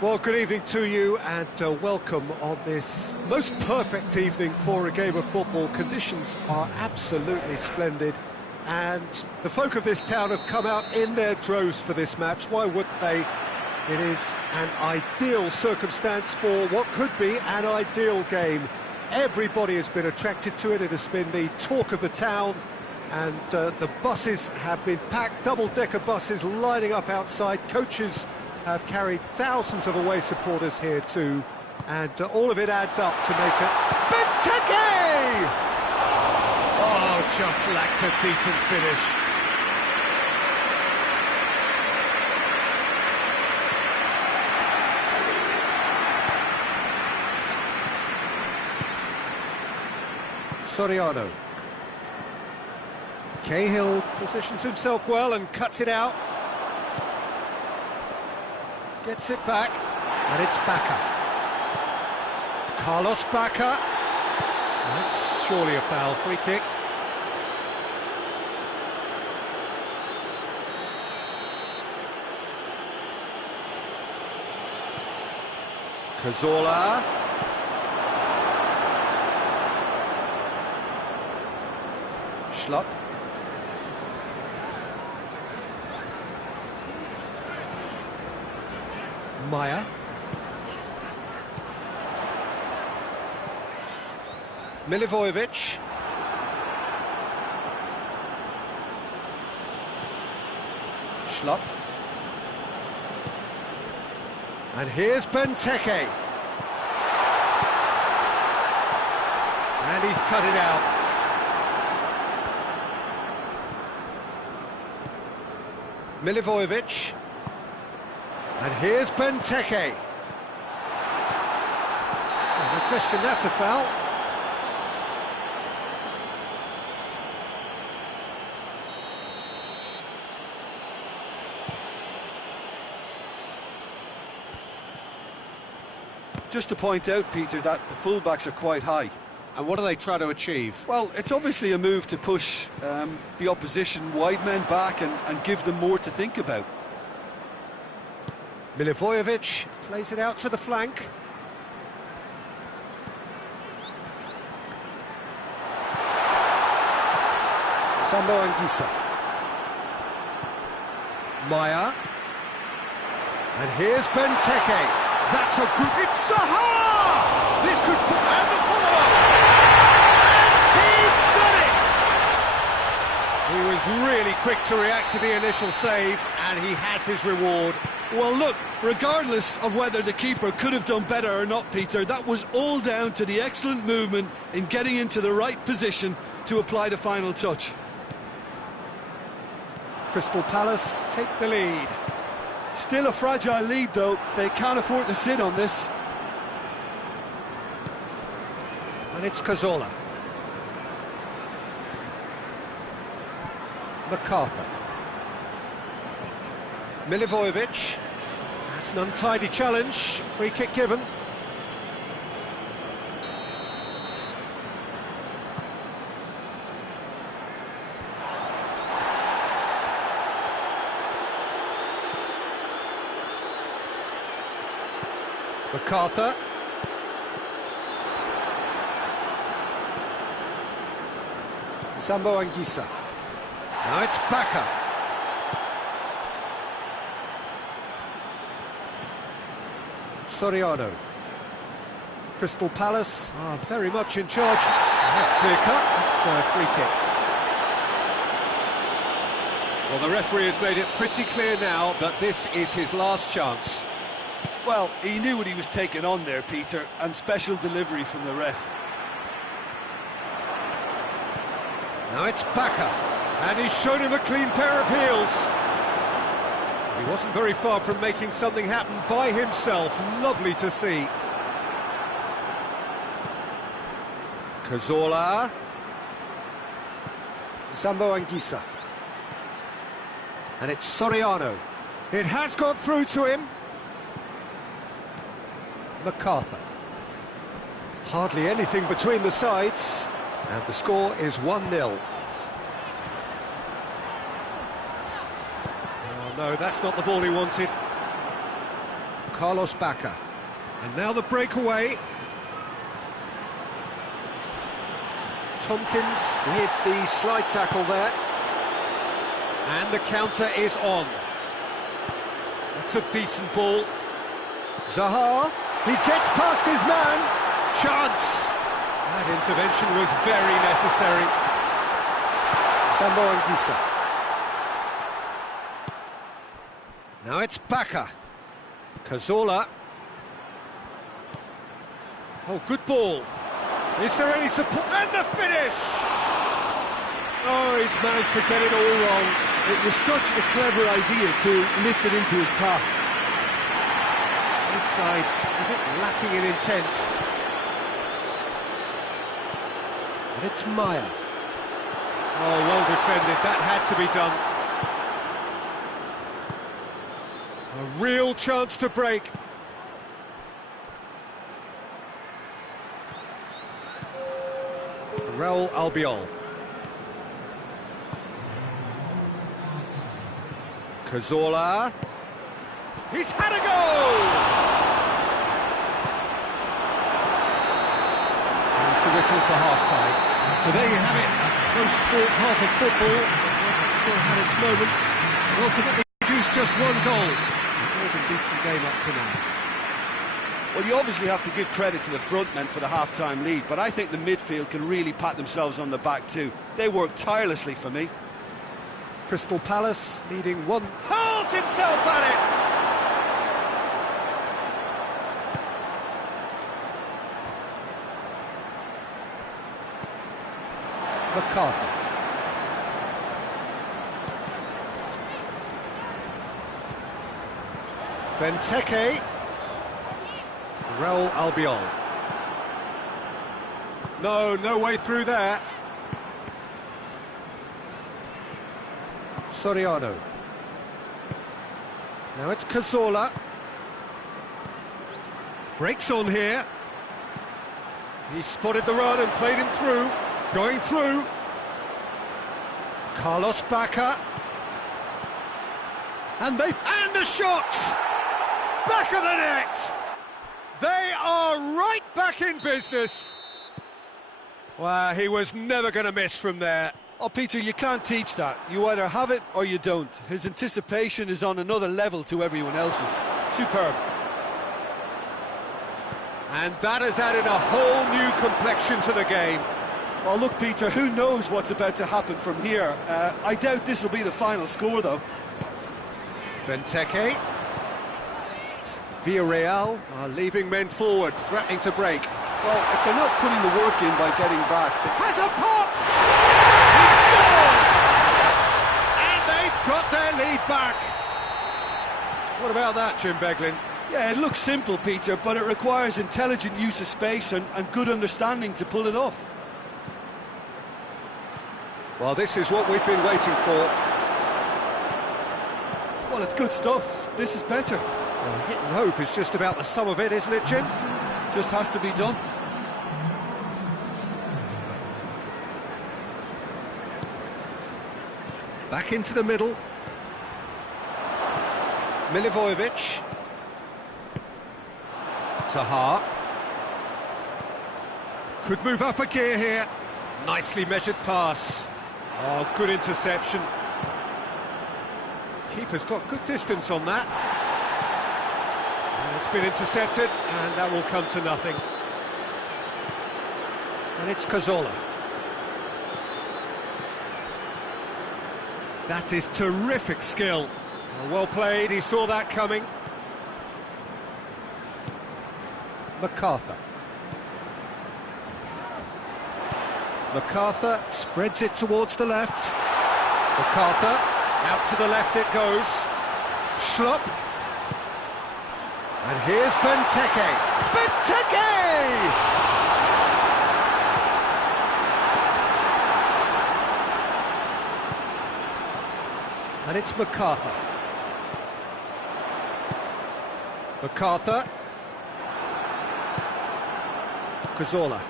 Well, good evening to you and welcome on this most perfect evening for a game of football. Conditions are absolutely splendid and the folk of this town have come out in their droves for this match. Why wouldn't they? It is an ideal circumstance for what could be an ideal game. Everybody has been attracted to it. It has been the talk of the town, and the buses have been packed, double-decker buses lining up outside. Coaches have carried thousands of away supporters here too, and all of it adds up to make it... Benteke! Oh, just lacked a decent finish. Soriano. Cahill positions himself well and cuts it out. Gets it back, and it's Bacca. Carlos Bacca. That's surely a foul, free kick. Cazorla. Schlupp. Maya. Milivojevic. Schlupp. And here's Benteke. And he's cut it out. Milivojevic. And here's Benteke. No question, that's a foul. Just to point out, Peter, that the fullbacks are quite high. And what are they trying to achieve? Well, it's obviously a move to push the opposition wide men back and give them more to think about. Milivojevic plays it out to the flank. Sambo Anguissa. Maya. And here's Benteke. That's a good... It's Zaha! This could... And the follow-up! And he's done it! He was really quick to react to the initial save, and he has his reward. Well, look, regardless of whether the keeper could have done better or not, Peter, that was all down to the excellent movement in getting into the right position to apply the final touch. Crystal Palace take the lead. Still a fragile lead, though. They can't afford to sit on this. And it's Cazorla. MacArthur. Milivojevic. That's an untidy challenge. Free kick given. MacArthur. Sambo Anguissa. Now it's Bacca. Soriano. Crystal Palace are very much in charge. That's clear cut. That's a free kick. Well, the referee has made it pretty clear now that this is his last chance. Well, he knew what he was taking on there, Peter, and special delivery from the ref. Now it's Bacca, and he's shown him a clean pair of heels. He wasn't very far from making something happen by himself. Lovely to see. Cazorla. Sambo Anguissa. And it's Soriano. It has got through to him. MacArthur. Hardly anything between the sides, and the score is 1-0. Oh no, that's not the ball he wanted. Carlos Bacca. And now the breakaway. Tompkins with the slide tackle there. And the counter is on. That's a decent ball. Zaha, he gets past his man. Chance. That intervention was very necessary. Sambo Anguissa. Now it's Bacca. Cazorla. Oh, good ball. Is there any support? And the finish! Oh, he's managed to get it all wrong. It was such a clever idea to lift it into his path. Both sides a bit lacking in intent. And it's Maya. Oh, well defended. That had to be done. A real chance to break. Raul Albiol. Cazorla. He's had a goal! There's the whistle for half-time. So there you have it, a close-fought half of football. Still had its moments, and ultimately produced just one goal. More than decent game up to now. Well, you obviously have to give credit to the front men for the half-time lead, but I think the midfield can really pat themselves on the back too. They worked tirelessly for me. Crystal Palace leading one. Hurls himself at it! McCarthy. Benteke. Raul Albiol. No way through there. Soriano. Now it's Cazorla. Breaks on here. He spotted the run and played him through. Going through. Carlos Bacca. And the shot! Back of the net! They are right back in business. Wow, he was never going to miss from there. Oh, Peter, you can't teach that. You either have it or you don't. His anticipation is on another level to everyone else's. Superb. And that has added a whole new complexion to the game. Well, look, Peter, who knows what's about to happen from here? I doubt this will be the final score, though. Benteke. Villarreal are leaving men forward, threatening to break. Well, if they're not putting the work in by getting back... Has a pop! He scored! And they've got their lead back. What about that, Jim Beglin? Yeah, it looks simple, Peter, but it requires intelligent use of space and good understanding to pull it off. Well, this is what we've been waiting for. Well, it's good stuff. This is better. Well, hit and hope is just about the sum of it, isn't it, Jim? Just has to be done. Back into the middle. Milivojevic. Zaha. Could move up a gear here. Nicely measured pass. Oh, good interception. Keeper's got good distance on that. And it's been intercepted, and that will come to nothing. And it's Cazorla. That is terrific skill. Well played, he saw that coming. MacArthur. MacArthur spreads it towards the left. MacArthur, out to the left it goes. Schlupp. And here's Benteke. Benteke! And it's MacArthur. MacArthur. Cazorla.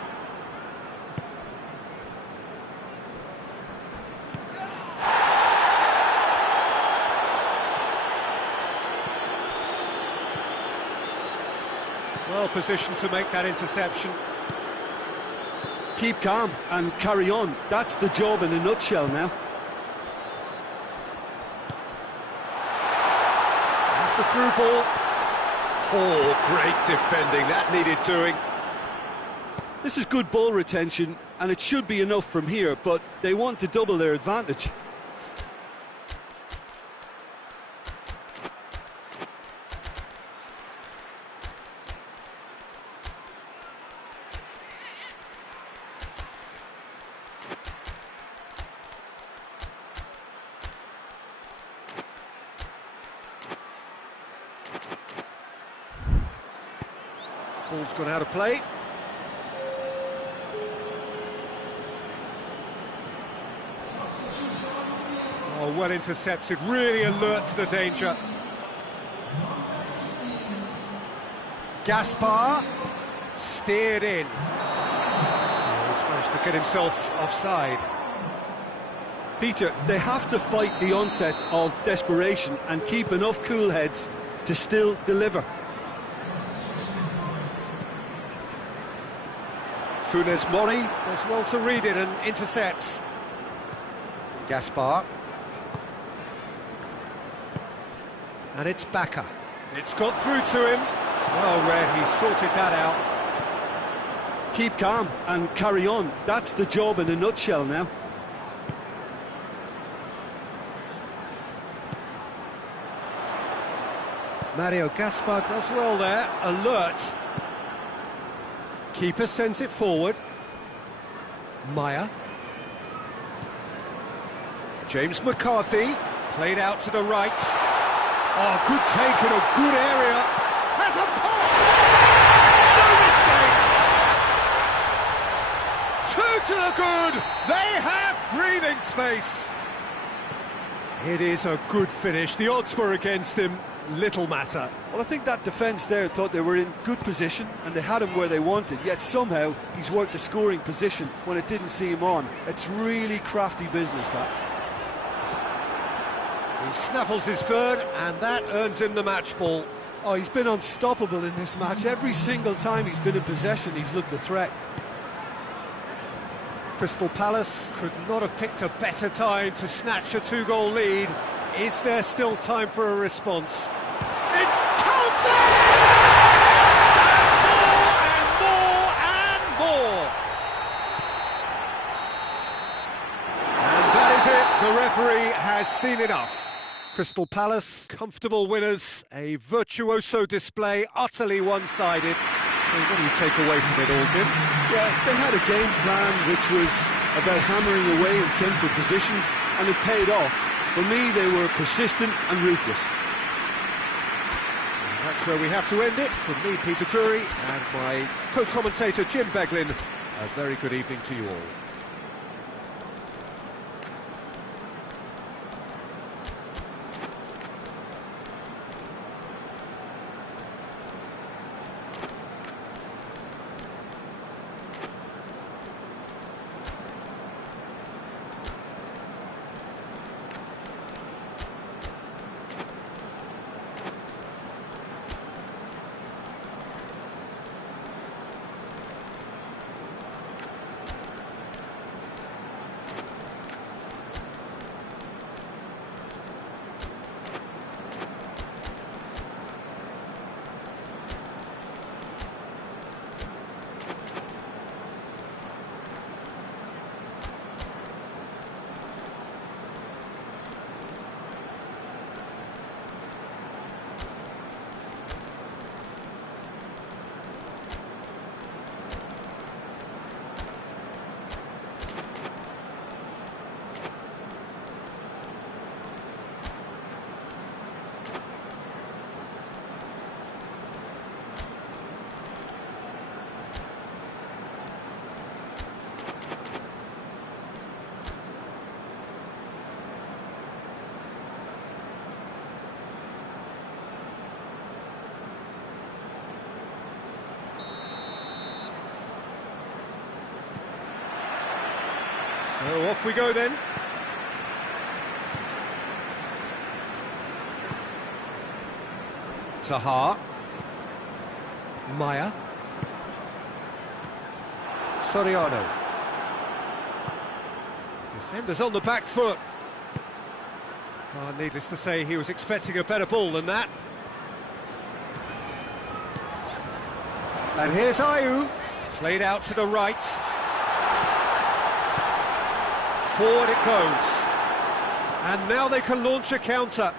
Well positioned to make that interception. Keep calm and carry on. That's the job in a nutshell now. That's the through ball. Oh, great defending, that needed doing. This is good ball retention, and it should be enough from here, but they want to double their advantage. Ball's gone out of play. Oh, well intercepted, really alert to the danger. Gaspar steered in. Oh, he's managed to get himself offside. Peter, they have to fight the onset of desperation and keep enough cool heads to still deliver. Funes Mori does well to read it and intercepts. Gaspar. And it's Bacca. It's got through to him. Well read, he sorted that out. Keep calm and carry on. That's the job in a nutshell now. Mario Gaspar does well there, alert. Keeper sends it forward. Maya. James McCarthy, played out to the right. Oh, good take in a good area. Has a pop! No mistake! Two to the good! They have breathing space! It is a good finish. The odds were against him. Little matter. Well, I think that defence there thought they were in good position and they had him where they wanted, yet somehow he's worked the scoring position when it didn't see him on. It's really crafty business, that. He snaffles his third, and that earns him the match ball. Oh, he's been unstoppable in this match. Every single time he's been in possession, he's looked a threat. Crystal Palace could not have picked a better time to snatch a two-goal lead. Is there still time for a response? It's Townsend! And more and more! And that is it. The referee has seen enough. Crystal Palace, comfortable winners, a virtuoso display, utterly one-sided. So what do you take away from it all, Jim? Yeah, they had a game plan which was about hammering away in central positions, and it paid off. For me, they were persistent and ruthless. And that's where we have to end it. From me, Peter Drury, and my co-commentator, Jim Beglin, a very good evening to you all. So off we go then. Zaha. Maya. Soriano. Defenders on the back foot. Oh, needless to say, he was expecting a better ball than that. And here's Ayew. Played out to the right. Forward it goes. And now they can launch a counter.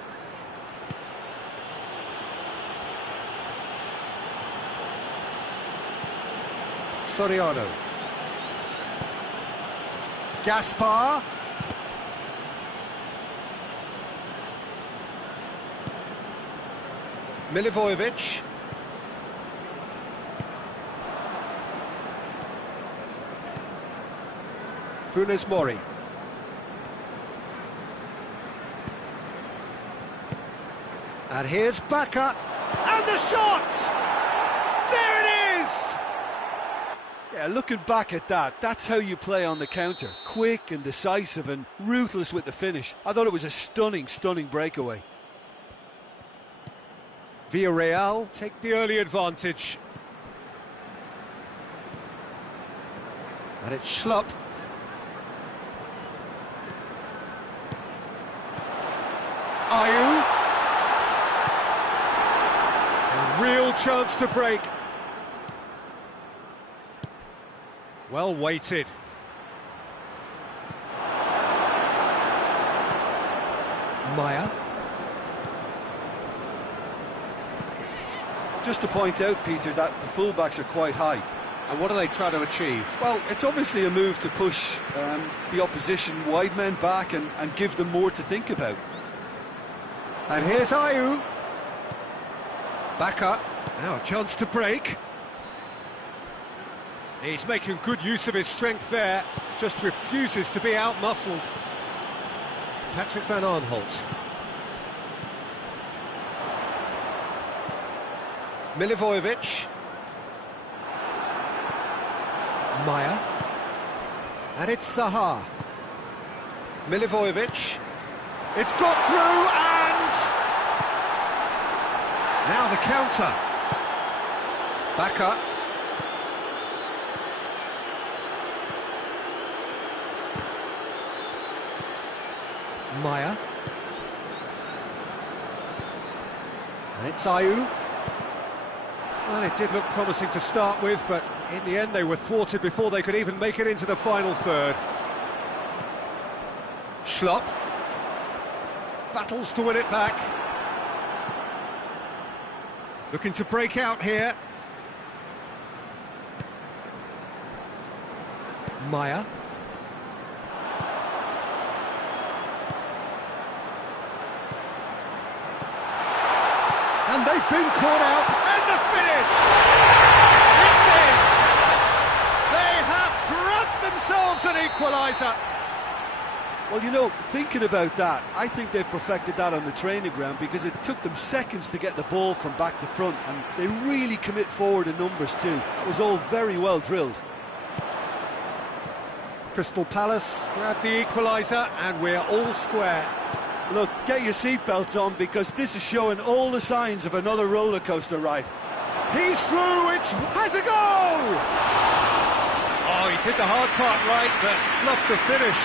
Soriano. Gaspar. Milivojevic. Funes Mori. And here's Bacca. And the shot! There it is! Yeah, looking back at that, that's how you play on the counter. Quick and decisive and ruthless with the finish. I thought it was a stunning, stunning breakaway. Villarreal take the early advantage. And it's Schlupp. Ayew. A real chance to break. Well weighted. Maya. Just to point out, Peter, that the fullbacks are quite high. And what are they trying to achieve? Well, it's obviously a move to push the opposition wide men back and give them more to think about. And here's Ayew. Back up. Now a chance to break. He's making good use of his strength there. Just refuses to be out-muscled. Patrick van Aanholt. Milivojevic. Maya. And it's Zaha. Milivojevic. It's got through and... now the counter. Back up. Maya. And it's Ayew. Well, it did look promising to start with, but in the end they were thwarted before they could even make it into the final third. Schlupp. Battles to win it back. Looking to break out here. Maya. And they've been caught out, and the finish! It's in! They have grabbed themselves an equaliser! Well, you know, thinking about that, I think they've perfected that on the training ground because it took them seconds to get the ball from back to front, and they really commit forward in numbers too. That was all very well drilled. Crystal Palace grabbed the equaliser, and we're all square. Look, get your seatbelts on because this is showing all the signs of another roller coaster ride. He's through, has a goal! Oh, he did the hard part right, but fluffed the finish.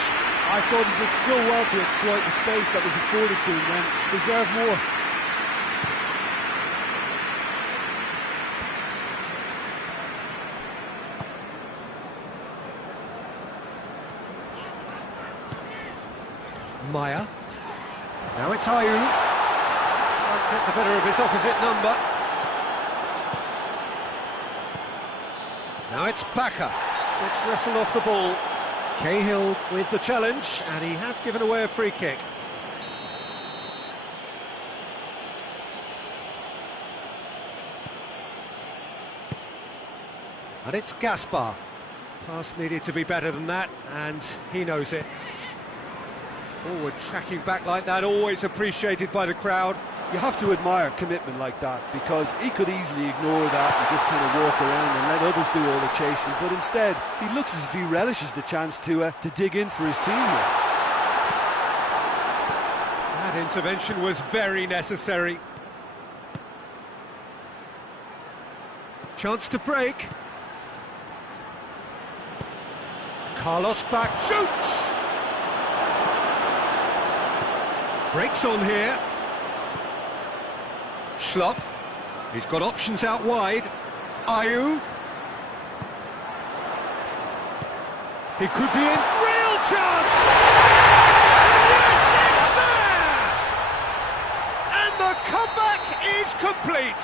I thought he did so well to exploit the space that was afforded to him then. Deserved more. Maya. Now it's Ayew. Can't get the better of his opposite number. Now it's Bacca. Gets wrestled off the ball. Cahill with the challenge, and he has given away a free kick. And it's Gaspar. Pass needed to be better than that, and he knows it. Forward tracking back like that, always appreciated by the crowd. You have to admire commitment like that because he could easily ignore that and just kind of walk around and let others do all the chasing, but instead he looks as if he relishes the chance to dig in for his team here. That intervention was very necessary. Chance to break. Carlos back, shoots! Breaks on here. Schlupp. He's got options out wide. Ayew. He could be in. Real chance! Yes, it's there! And the comeback is complete.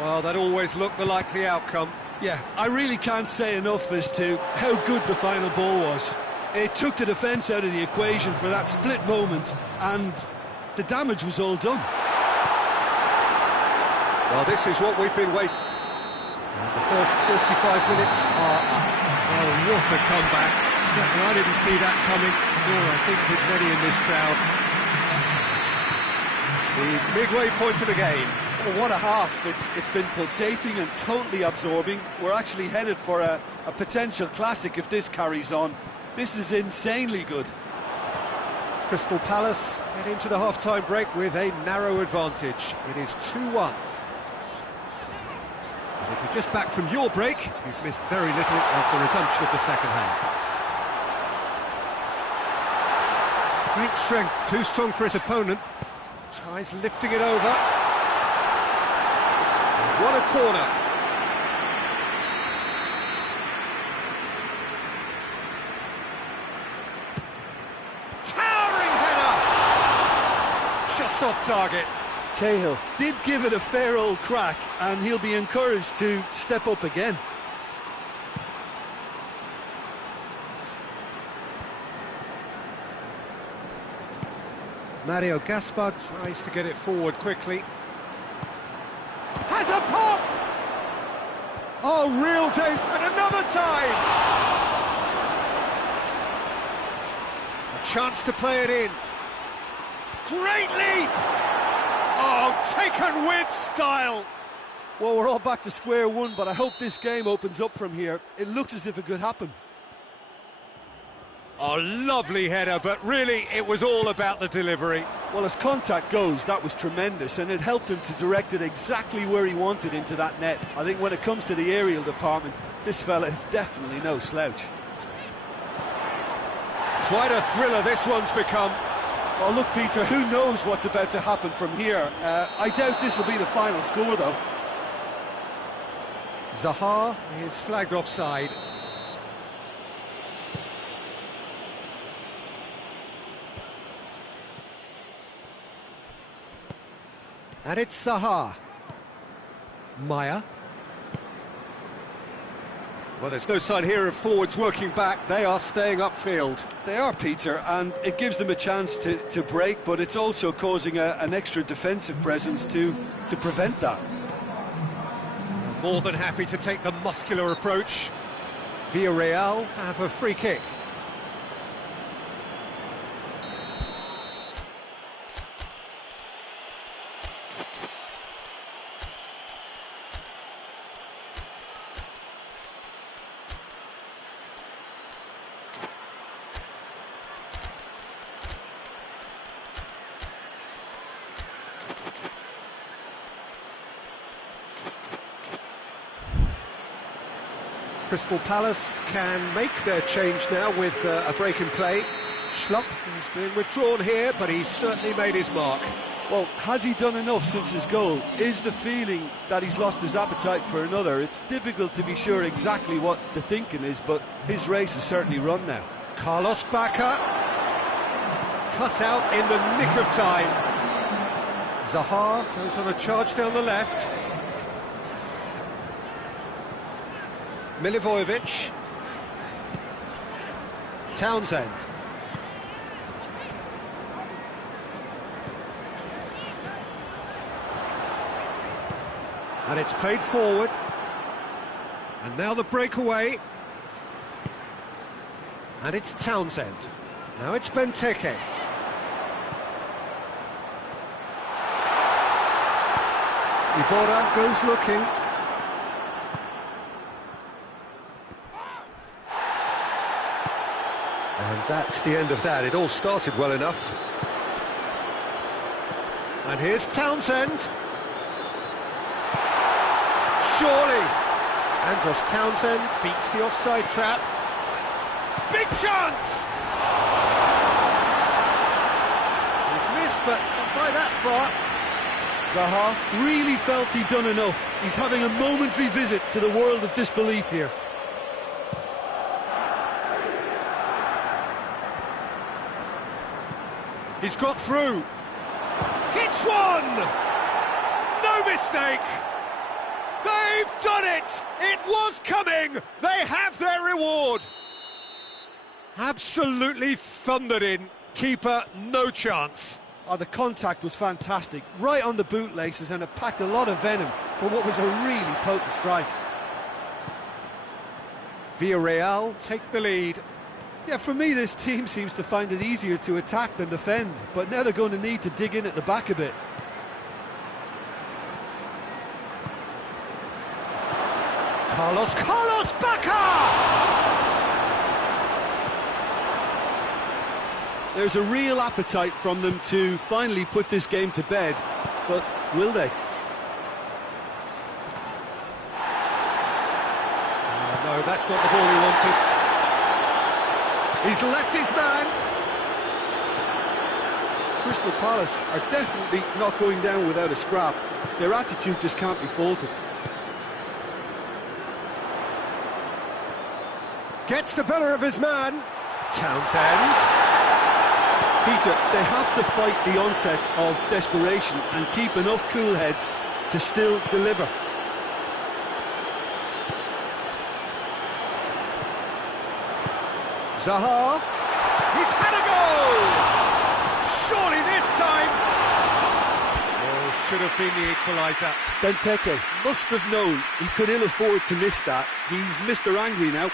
Well, that always looked the likely outcome. Yeah, I really can't say enough as to how good the final ball was. It took the defence out of the equation for that split moment, and the damage was all done. Well, this is what we've been waiting. And the first 45 minutes are up. Oh, what a comeback. Certainly I didn't see that coming, nor I think did many in this crowd. The midway point of the game. Oh, what a half. It's been pulsating and totally absorbing. We're actually headed for a potential classic if this carries on. This is insanely good. Crystal Palace head into the half-time break with a narrow advantage. It is 2-1. And if you're just back from your break, you've missed very little of the resumption of the second half. Great strength, too strong for his opponent. Tries lifting it over. And what a corner. Towering header! Just off target. Cahill did give it a fair old crack, and he'll be encouraged to step up again. Mario Gaspar tries to get it forward quickly. Has a pop! Oh, real danger, and another time! A chance to play it in. Great leap! Oh, taken with style! Well, we're all back to square one, but I hope this game opens up from here. It looks as if it could happen. Oh, lovely header, but really it was all about the delivery. Well, as contact goes, that was tremendous, and it helped him to direct it exactly where he wanted into that net. I think when it comes to the aerial department, this fella is definitely no slouch. Quite a thriller this one's become. Well, look, Peter, who knows what's about to happen from here? I doubt this will be the final score, though. Zaha is flagged offside. And it's Zaha. Maya. Well, there's no sign here of forwards working back. They are staying upfield. They are, Peter, and it gives them a chance to break, but it's also causing an extra defensive presence to prevent that. More than happy to take the muscular approach. Villarreal have a free kick. Crystal Palace can make their change now with a break in play. Schlupp is being withdrawn here, but he's certainly made his mark. Well, has he done enough since his goal? Is the feeling that he's lost his appetite for another? It's difficult to be sure exactly what the thinking is, but his race is certainly run now. Carlos Bacca, cut out in the nick of time. Zaha goes on a charge down the left. Milivojevic. Townsend. And it's played forward. And now the breakaway. And it's Townsend. Now it's Benteke. Iborra goes looking. And that's the end of that. It all started well enough. And here's Townsend. surely. Andros Townsend beats the offside trap. Big chance! He's missed, but not by that far. Zaha really felt he'd done enough. He's having a momentary visit to the world of disbelief here. He's got through. Hits one! No mistake! They've done it! It was coming! They have their reward! Absolutely thundered in. Keeper, no chance. Oh, the contact was fantastic, right on the bootlaces, and it packed a lot of venom for what was a really potent strike. Villarreal take the lead. Yeah, for me, this team seems to find it easier to attack than defend, but now they're going to need to dig in at the back a bit. Carlos Bacca! There's a real appetite from them to finally put this game to bed, but will they? Oh, no, that's not the ball he wanted. He's left his man. Crystal Palace are definitely not going down without a scrap. Their attitude just can't be faulted. Gets the better of his man. Townsend. Peter, they have to fight the onset of desperation and keep enough cool heads to still deliver. Zaha. He's had a goal! Surely this time! Oh, should have been the equaliser. Benteke must have known he could ill afford to miss that. He's Mr. Angry now.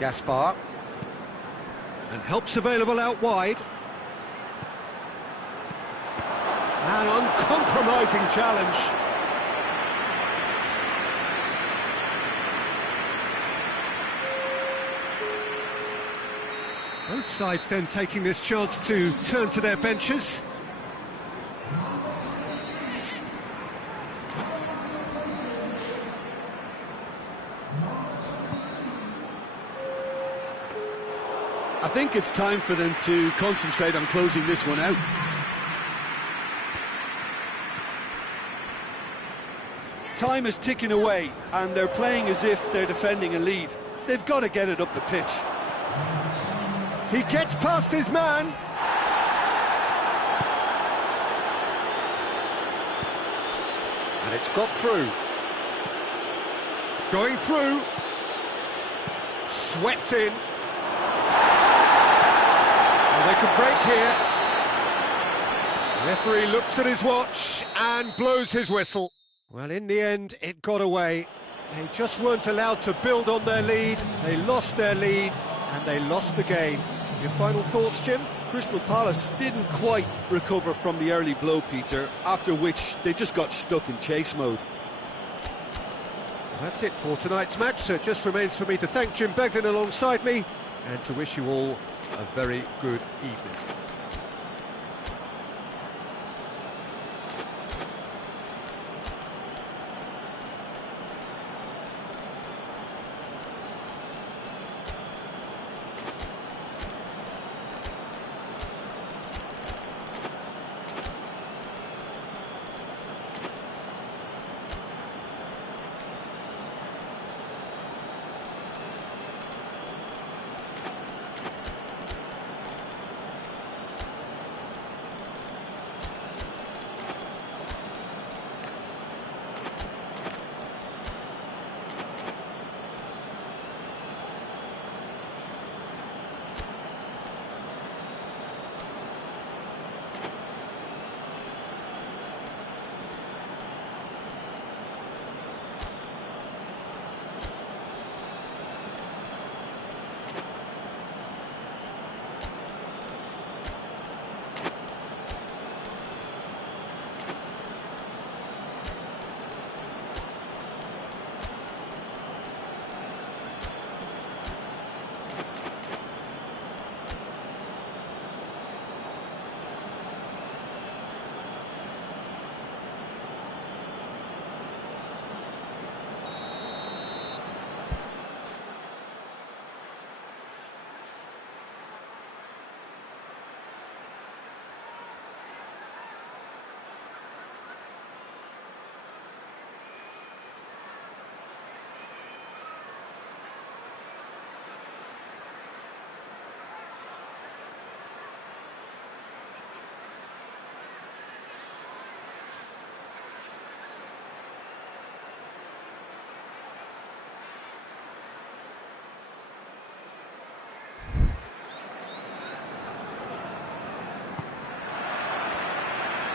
Gaspar. And help's available out wide. An uncompromising challenge. Both sides then taking this chance to turn to their benches. I think it's time for them to concentrate on closing this one out. Time is ticking away, and they're playing as if they're defending a lead. They've got to get it up the pitch. He gets past his man. And it's got through. Going through. Swept in. Well, they could break here. The referee looks at his watch and blows his whistle. Well, in the end, it got away. They just weren't allowed to build on their lead. They lost their lead and they lost the game. Your final thoughts, Jim? Crystal Palace didn't quite recover from the early blow, Peter, after which they just got stuck in chase mode. That's it for tonight's match, so it just remains for me to thank Jim Beglin alongside me and to wish you all a very good evening.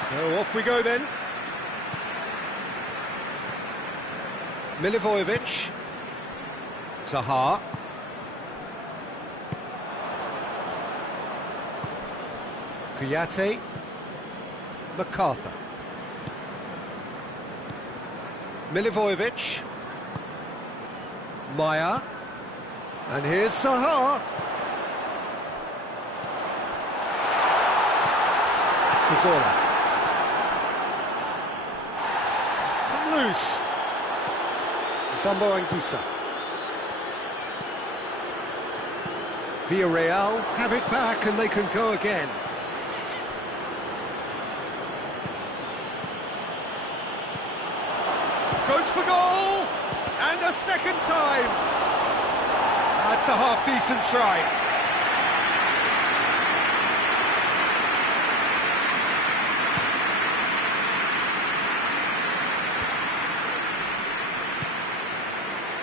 So off we go then. Milivojevic. Zaha. Kouyaté. MacArthur. Milivojevic. Maya. And here's Zaha. Cazorla. It's come loose. Zambo Anguissa. Villarreal have it back and they can go again. Goes for goal! And a second time! That's a half-decent try.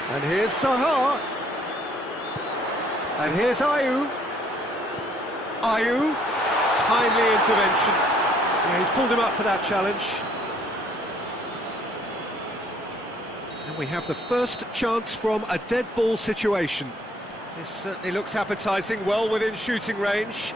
And here's Zaha. And here's Ayew. Ayew, timely intervention. Yeah, he's pulled him up for that challenge. And we have the first chance from a dead ball situation. This certainly looks appetising, well within shooting range.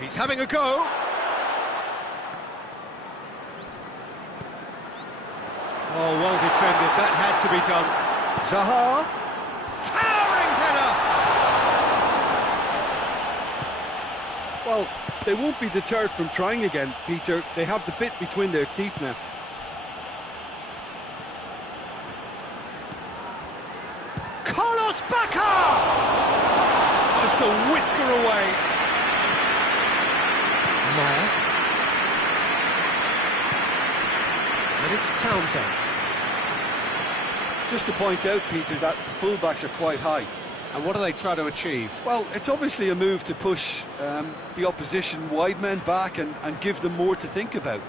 He's having a go. Oh, well defended, that had to be done. Zaha. Towering header! Well, they won't be deterred from trying again, Peter. They have the bit between their teeth now. Carlos Bacca! Just a whisker away. Maya. And it's Townsend. Just to point out, Peter, that the fullbacks are quite high. And what do they try to achieve? Well, it's obviously a move to push the opposition wide men back and give them more to think about.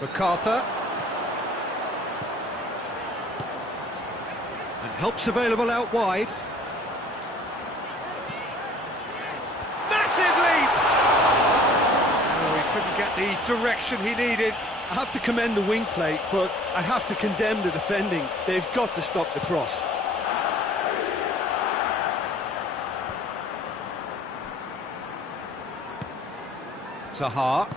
MacArthur. And help's available out wide. Massive leap! Oh, he couldn't get the direction he needed. I have to commend the wing play, but I have to condemn the defending. They've got to stop the cross. Zaha.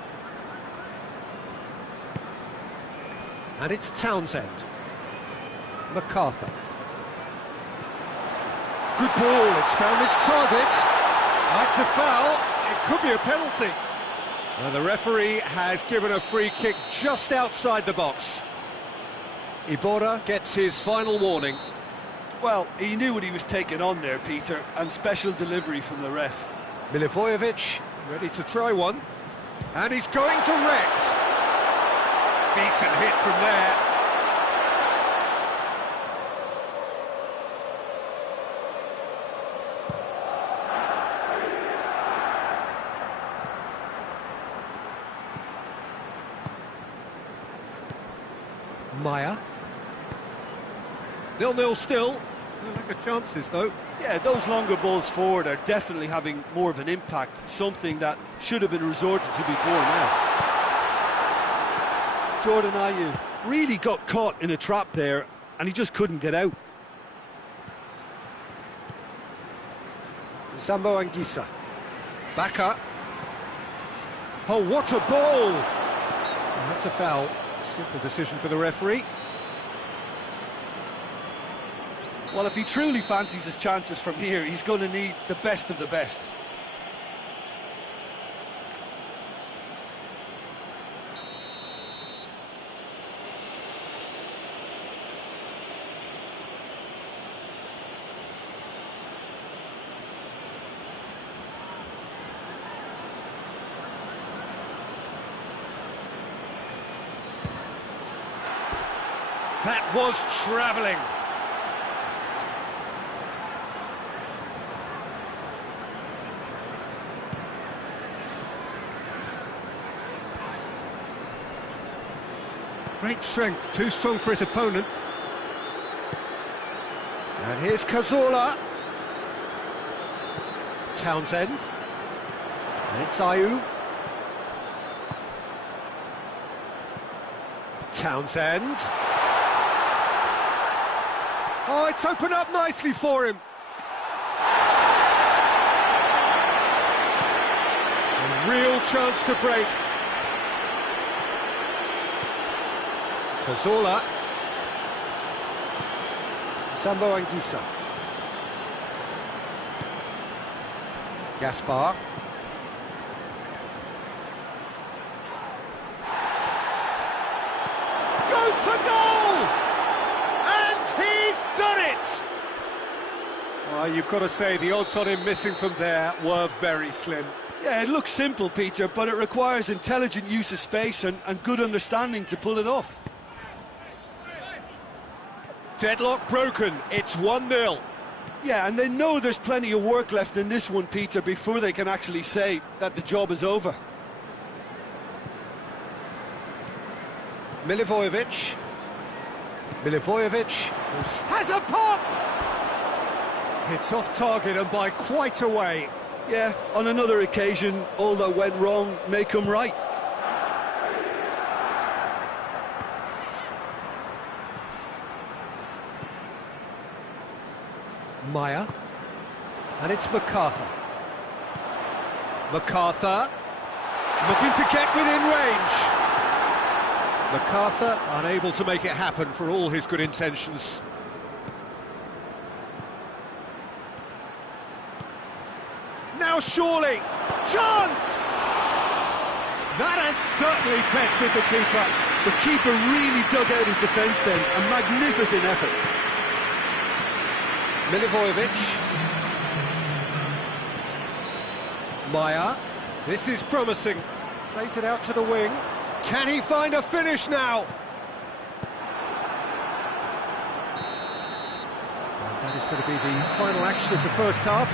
And it's Townsend. MacArthur. Good ball, it's found its target. That's a foul, it could be a penalty. The referee has given a free kick just outside the box. Iborra gets his final warning. Well, he knew what he was taking on there, Peter, and special delivery from the ref. Milivojevic ready to try one. And he's going to Rex. Decent hit from there. Maya. 0-0 still. No lack of chances, though. Yeah, those longer balls forward are definitely having more of an impact, something that should have been resorted to before now. Jordan Ayew really got caught in a trap there, and he just couldn't get out. Zambo Anguissa. Bacca. Oh, what a ball! And that's a foul. Simple decision for the referee. Well, if he truly fancies his chances from here, he's going to need the best of the best. That was travelling. Great strength, too strong for his opponent. And here's Cazorla. Townsend. And it's Ayew. Townsend. Oh, it's opened up nicely for him. A real chance to break. Cazorla. Sambo Anguissa. Gaspar. Goes for goal! And he's done it! Well, you've got to say the odds on him missing from there were very slim. Yeah, it looks simple, Peter, but it requires intelligent use of space and good understanding to pull it off. Deadlock broken, it's 1-0. Yeah, and they know there's plenty of work left in this one, Peter, before they can actually say that the job is over. Milivojevic. Milivojevic has a pop! It's off target and by quite a way. Yeah, on another occasion, all that went wrong may come right. Maya, and it's MacArthur. MacArthur, looking to get within range. MacArthur unable to make it happen for all his good intentions. Now surely, chance! That has certainly tested the keeper. The keeper really dug out his defence then, a magnificent effort. Milivojevic. Maya. This is promising. Plays it out to the wing. Can he find a finish now? And that is going to be the final action of the first half.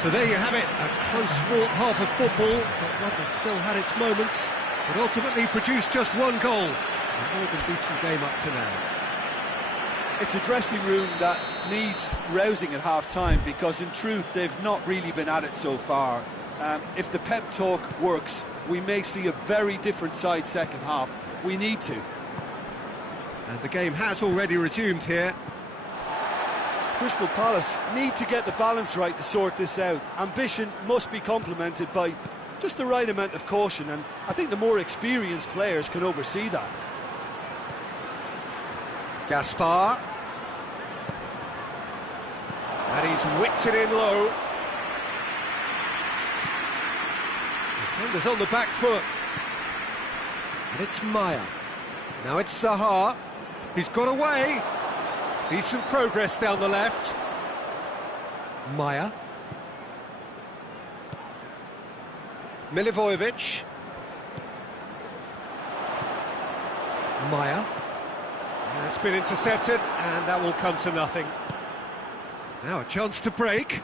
So there you have it, a close-fought half of football, but one that still had its moments, but ultimately produced just one goal. A more than decent game up to now. It's a dressing room that needs rousing at half-time because, in truth, they've not really been at it so far. If the pep talk works, we may see a very different side second half. We need to. And the game has already resumed here. Crystal Palace need to get the balance right to sort this out. Ambition must be complemented by just the right amount of caution, and I think the more experienced players can oversee that. Gaspar. And he's whipped it in low. Defenders on the back foot. And it's Maya. Now it's Zaha. He's got away. Decent progress down the left. Maya. Milivojevic. Maya. And it's been intercepted, and that will come to nothing. Now a chance to break.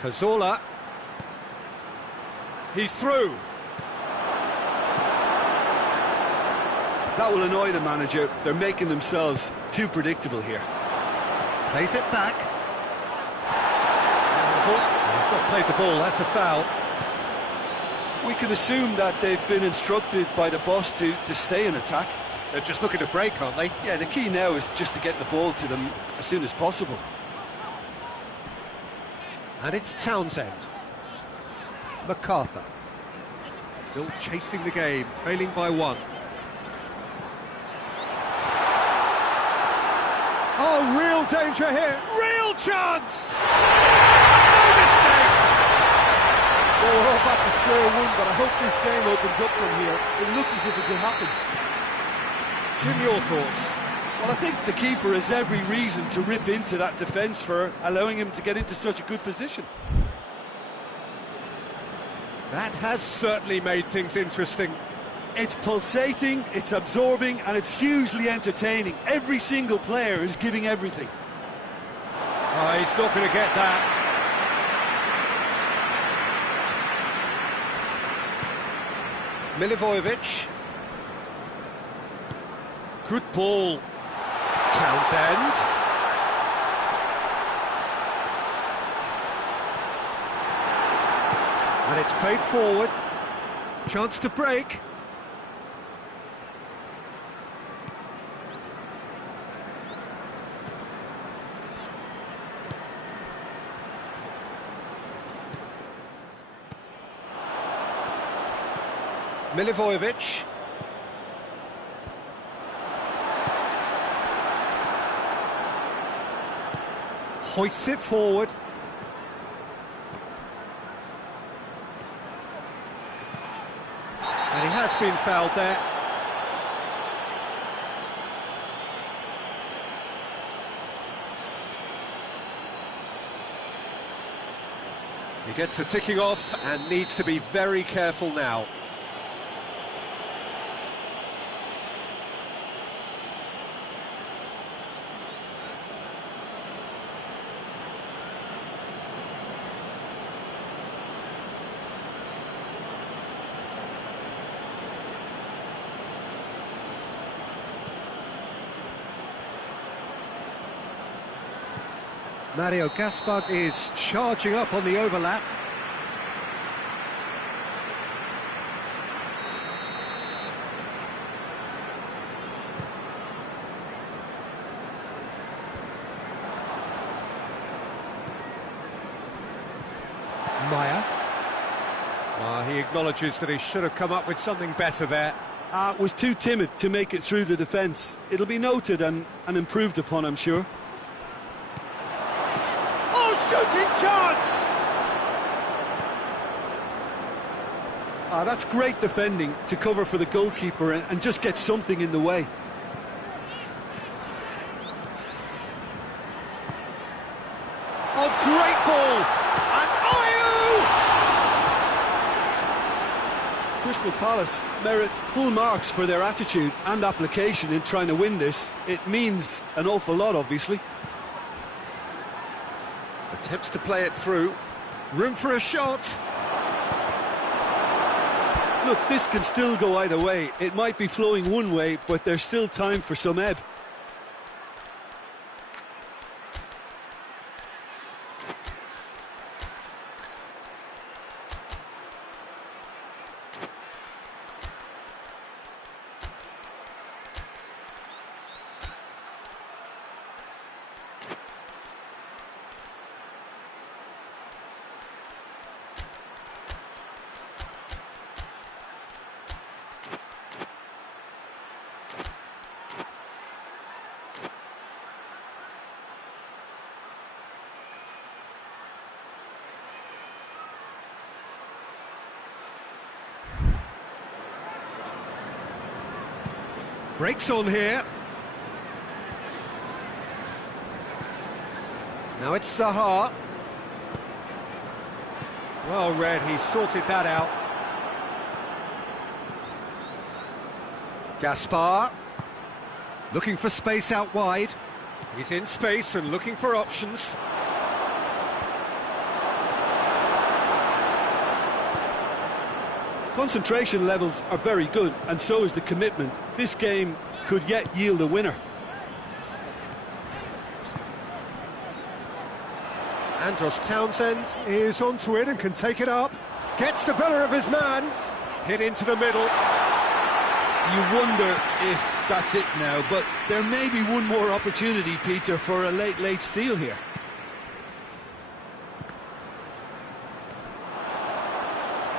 Cazorla. He's through. That will annoy the manager. They're making themselves too predictable here. Plays it back. He's not played the ball, that's a foul. We can assume that they've been instructed by the boss to stay in attack. They're just looking to break, aren't they? Yeah, the key now is just to get the ball to them as soon as possible. And it's Townsend. MacArthur. Still chasing the game, trailing by one. Oh, real danger here. Real chance! No mistake! Well, we're all back to square one, but I hope this game opens up from here. It looks as if it could happen. Jim, your thoughts? Well, I think the keeper has every reason to rip into that defence for allowing him to get into such a good position. That has certainly made things interesting. It's pulsating, it's absorbing, and it's hugely entertaining. Every single player is giving everything. Oh, he's not going to get that. Milivojevic. Good ball. Townsend. And it's played forward. Chance to break. Milivojevic. Hoists it forward. And he has been fouled there. He gets the ticking off and needs to be very careful now. Mario Gaspar is charging up on the overlap. Maya. He acknowledges that he should have come up with something better there. Was too timid to make it through the defence. It'll be noted and improved upon, I'm sure. Shooting chance! That's great defending to cover for the goalkeeper and just get something in the way. Oh, great ball! And Ayew! Crystal Palace merit full marks for their attitude and application in trying to win this. It means an awful lot, obviously. Attempts to play it through. Room for a shot. Look, this can still go either way. It might be flowing one way, but there's still time for some ebb. Breaks on here. Now it's Zaha. Well read, he sorted that out. Gaspar. Looking for space out wide. He's in space and looking for options. Concentration levels are very good, and so is the commitment. This game could yet yield a winner. Andros Townsend is onto it and can take it up. Gets the better of his man. Hit into the middle. You wonder if that's it now, but there may be one more opportunity, Peter, for a late steal here.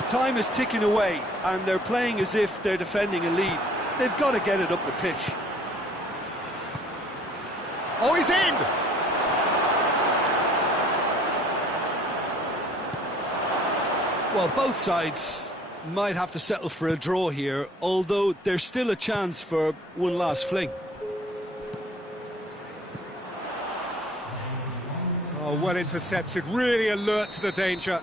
Time is ticking away, and they're playing as if they're defending a lead. They've got to get it up the pitch. Oh, he's in! Well, both sides might have to settle for a draw here, although there's still a chance for one last fling. Oh, well intercepted, really alert to the danger.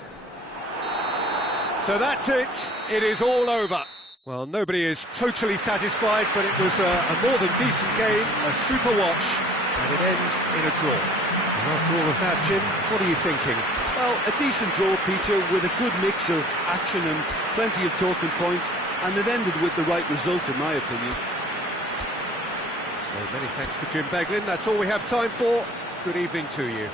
So that's it, it is all over. Well, nobody is totally satisfied, but it was a more than decent game, a super watch, and it ends in a draw. And after all of that, Jim, what are you thinking? Well, a decent draw, Peter, with a good mix of action and plenty of talking points, and it ended with the right result, in my opinion. So many thanks to Jim Beglin. That's all we have time for. Good evening to you.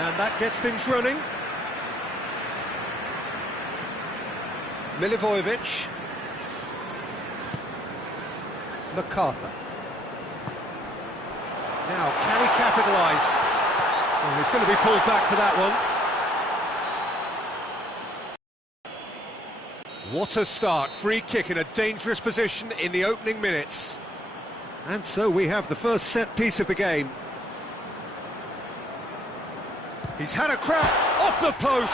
And that gets things running. Milivojevic. MacArthur. Now, can he capitalise? Well, he's going to be pulled back for that one. What a start. Free kick in a dangerous position in the opening minutes. And so we have the first set piece of the game. He's had a crack off the post.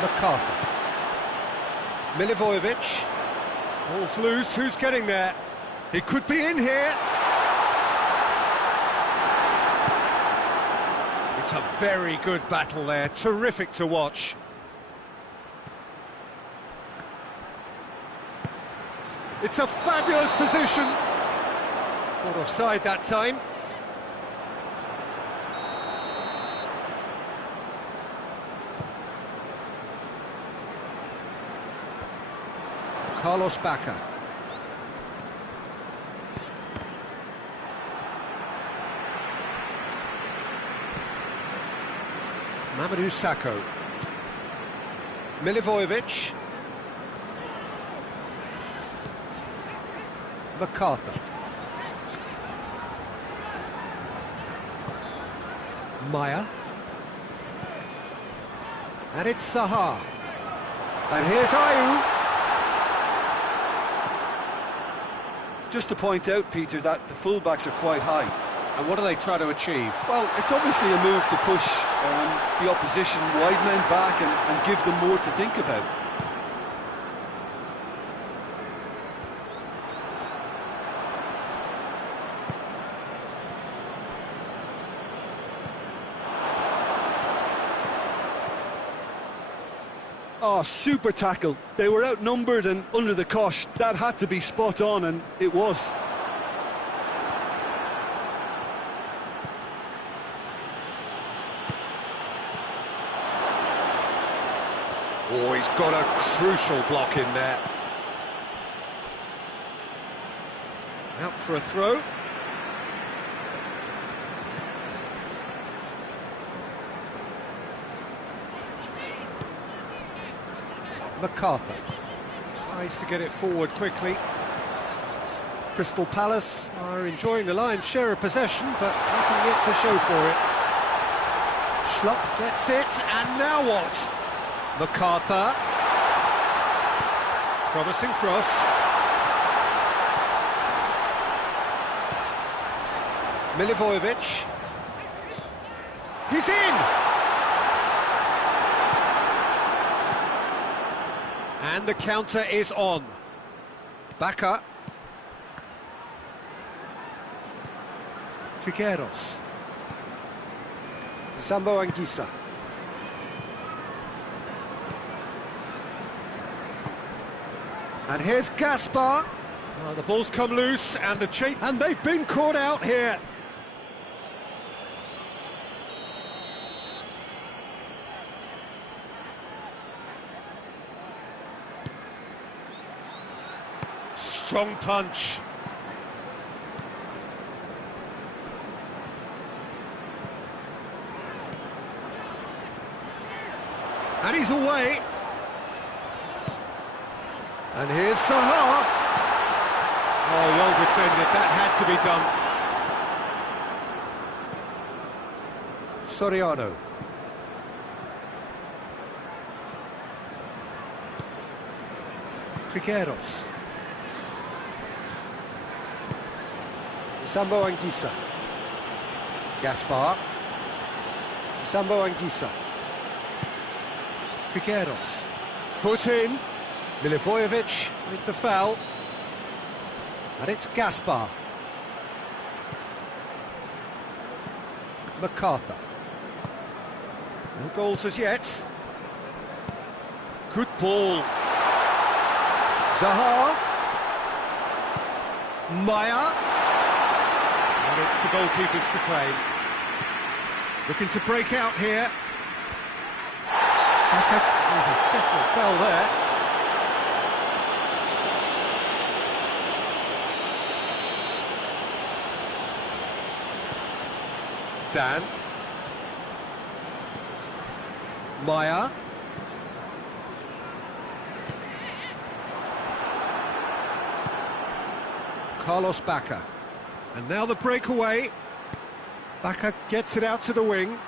MacArthur. Milivojevic. Ball's loose, who's getting there? He could be in here. It's a very good battle there, terrific to watch. It's a fabulous position. Not offside that time. Carlos Bacca. Mamadou Sakho. Milivojevic. MacArthur. Maya. And it's Zaha. And here's Ayew. Just to point out, Peter, that the fullbacks are quite high. And what do they try to achieve? Well, it's obviously a move to push the opposition wide men back and give them more to think about. Oh, super tackle. They were outnumbered and under the cosh. That had to be spot on, and it was. Oh, he's got a crucial block in there. Out for a throw. MacArthur tries to get it forward quickly. Crystal Palace are enjoying the lion's share of possession, but nothing yet to show for it. Schlupp gets it, and now what? MacArthur. Promising cross. Milivojevic. He's in! And the counter is on. Bacca. Trigueros. Zambo Anguissa. And here's Gaspar. Oh, the ball's come loose and the chase, and they've been caught out here. Strong punch. And he's away. And here's Zaha. Oh, well defended. That had to be done. Soriano. Trigueros. Zambo Anguissa. Gaspar. Zambo Anguissa. Trigueros. Foot in. Milivojevic with the foul. And it's Gaspar. MacArthur. No goals as yet. Good ball. Zaha. Maya. And it's the goalkeepers to claim. Looking to break out here. Definitely fell there. Dan. Maya. Carlos Bacca. And now the breakaway. Bacca gets it out to the wing.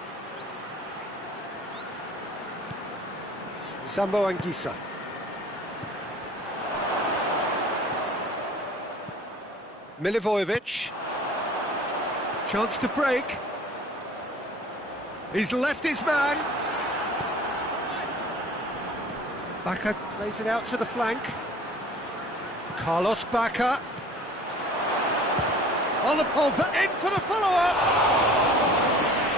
Zambo Anguissa. Milivojevic. Chance to break. He's left his man. Bacca plays it out to the flank. Carlos Bacca. On the pole, in for the follow-up.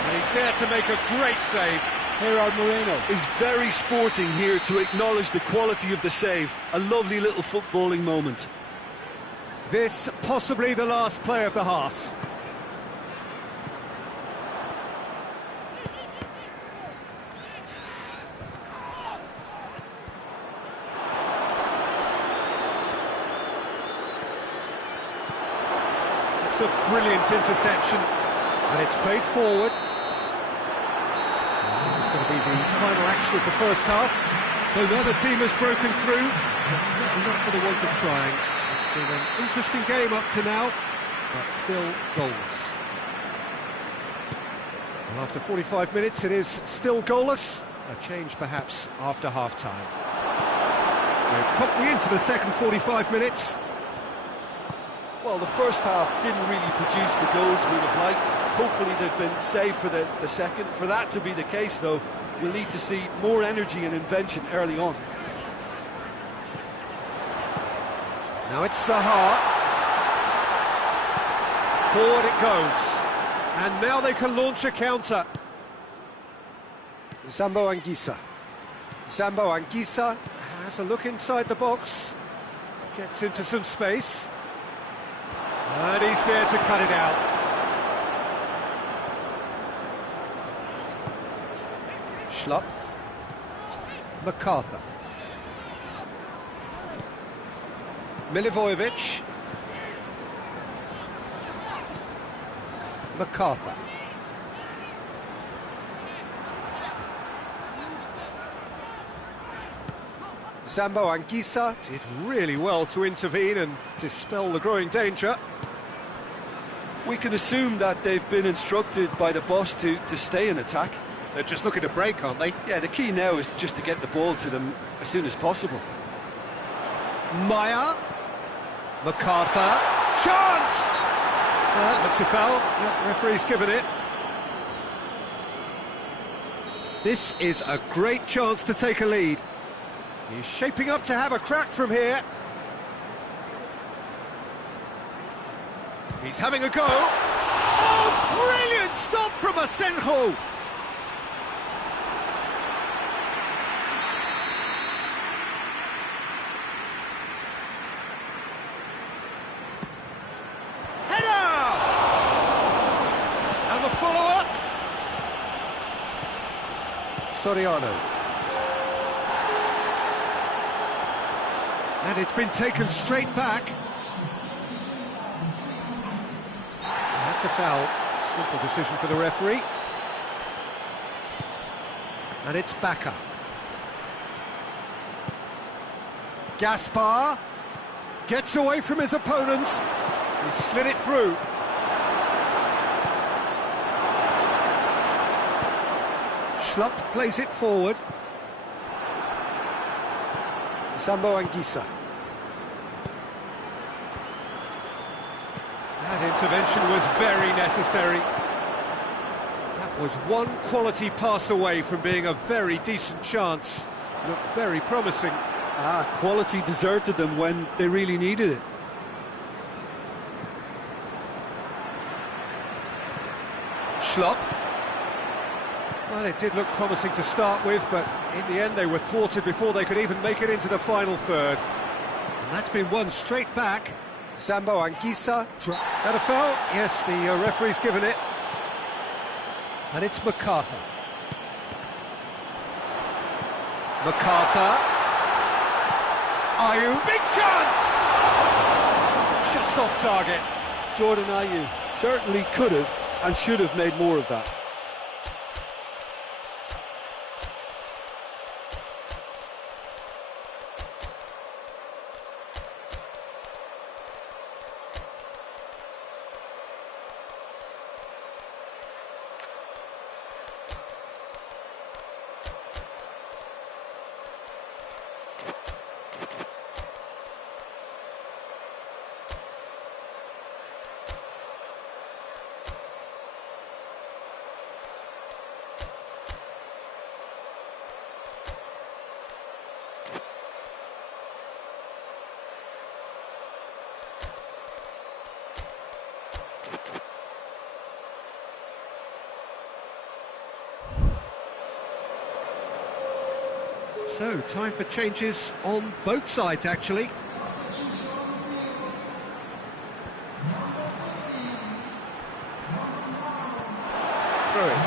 And he's there to make a great save. Gerard Moreno is very sporting here to acknowledge the quality of the save. A lovely little footballing moment. This possibly the last play of the half. It's a brilliant interception, and it's played forward. It's going to be the final action of the first half. So the other team has broken through, but certainly not for the want of trying. It's been an interesting game up to now, but still goals. Well, after 45 minutes, it is still goalless. A change perhaps after half-time. We're promptly into the second 45 minutes. Well, the first half didn't really produce the goals we'd have liked. Hopefully they've been saved for the second. For that to be the case, though, we'll need to see more energy and invention early on. Now it's Zaha. Forward it goes. And now they can launch a counter. Zambo Anguissa. Zambo Anguissa has a look inside the box. Gets into some space. And he's there to cut it out. Schlupp. MacArthur. Milivojevic. MacArthur. Zambo Anguissa did really well to intervene and dispel the growing danger. We can assume that they've been instructed by the boss to stay in attack. They're just looking to break, aren't they? Yeah, the key now is just to get the ball to them as soon as possible. Maya. MacArthur. Chance! That looks a foul. Yep, referee's given it. This is a great chance to take a lead. He's shaping up to have a crack from here. He's having a go. Oh, brilliant stop from Asenjo. Soriano. And it's been taken straight back. That's a foul. Simple decision for the referee. And it's Bacca. Gaspar gets away from his opponents. He slid it through. Schlupp plays it forward. Zambo Anguissa. That intervention was very necessary. That was one quality pass away from being a very decent chance. Looked very promising. Quality deserted them when they really needed it. Schlupp. Well, it did look promising to start with, but in the end they were thwarted before they could even make it into the final third. And that's been won straight back. Zambo Anguissa. That a foul? Yes, the referee's given it. And it's MacArthur. MacArthur. Ayew, big chance! Just off target. Jordan Ayew certainly could have and should have made more of that. So, time for changes on both sides, actually. Through it.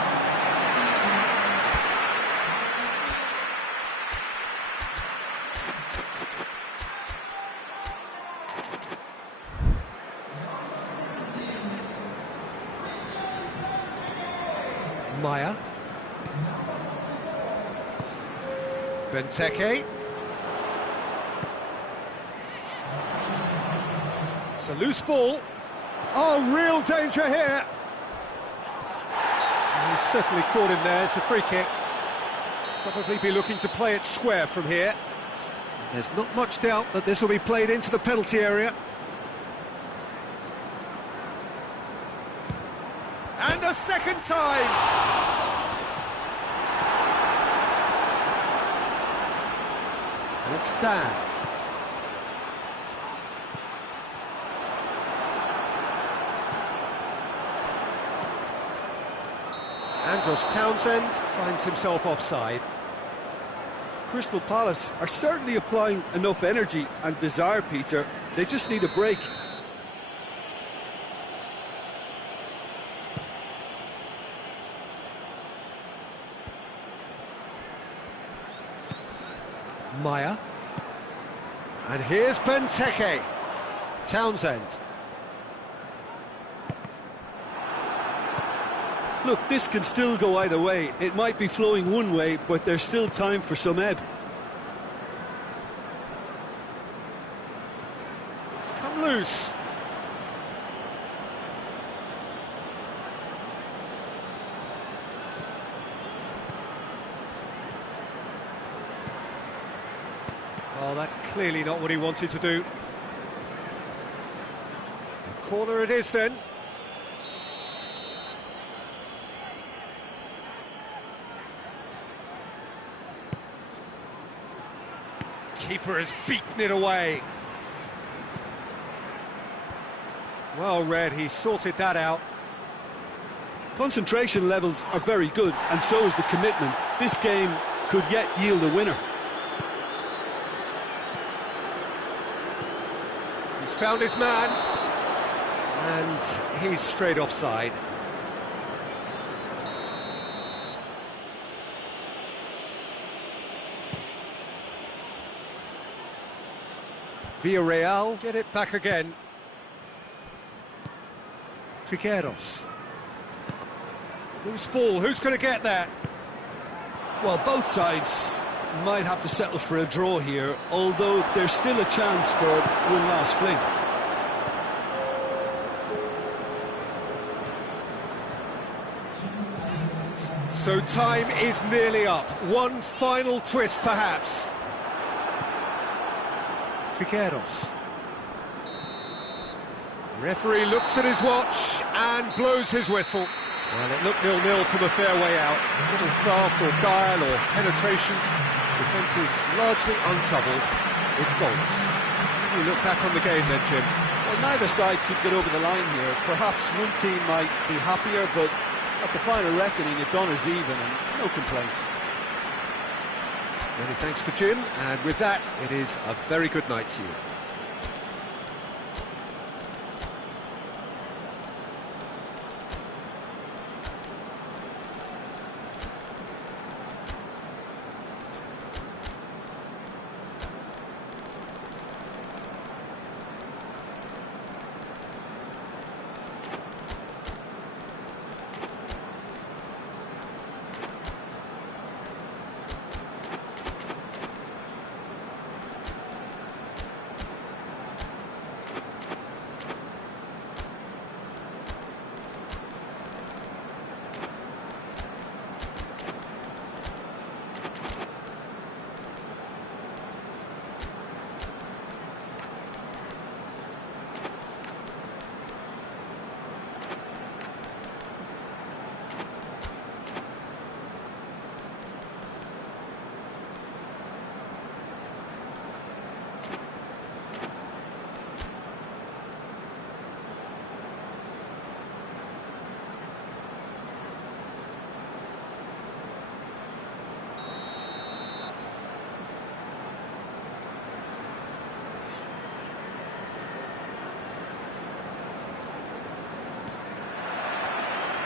Maya. Benteke. It's a loose ball. Oh, real danger here. And he's certainly caught him there. It's a free kick. Probably be looking to play it square from here. There's not much doubt that this will be played into the penalty area. And a second time! It's Dan. Andros Townsend finds himself offside. Crystal Palace are certainly applying enough energy and desire, Peter. They just need a break. Maya. And here's Benteke. Townsend. Look, this can still go either way. It might be flowing one way, but there's still time for some ebb. It's come loose. Oh, that's clearly not what he wanted to do. A corner it is then. Keeper has beaten it away. Well read, he sorted that out. Concentration levels are very good, and so is the commitment. This game could yet yield a winner. He's found his man, and he's straight offside. Villarreal get it back again. Trigueros. Loose ball, who's going to get there? Well, both sides might have to settle for a draw here, although there's still a chance for one last fling. So time is nearly up. One final twist, perhaps. Trigueros. Referee looks at his watch and blows his whistle. Well, it looked 0-0 from a fair way out. A little craft or guile or penetration. Defence is largely untroubled. It's goals. You look back on the game then, Jim. Well, neither side could get over the line here. Perhaps one team might be happier, but at the final reckoning, it's honours even and no complaints. Many thanks to Jim, and with that, it is a very good night to you.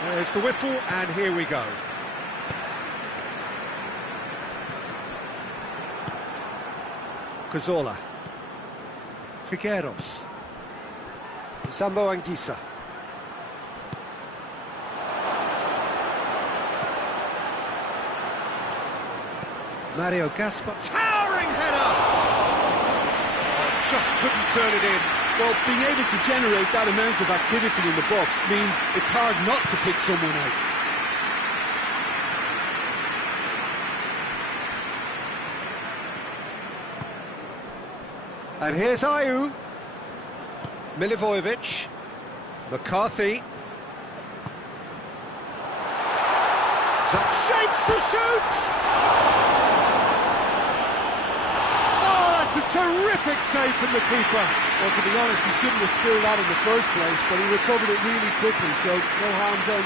There's the whistle, and here we go. Cazorla. Trigueros. Zambo Anguissa. Mario Gaspar. Towering header! Just couldn't turn it in. Well, being able to generate that amount of activity in the box means it's hard not to pick someone out. And here's Ayew. Milivojevic. McCarthy. Shapes to shoot! A terrific save from the keeper. Well, to be honest, he shouldn't have spilled that in the first place, but he recovered it really quickly, so no harm done.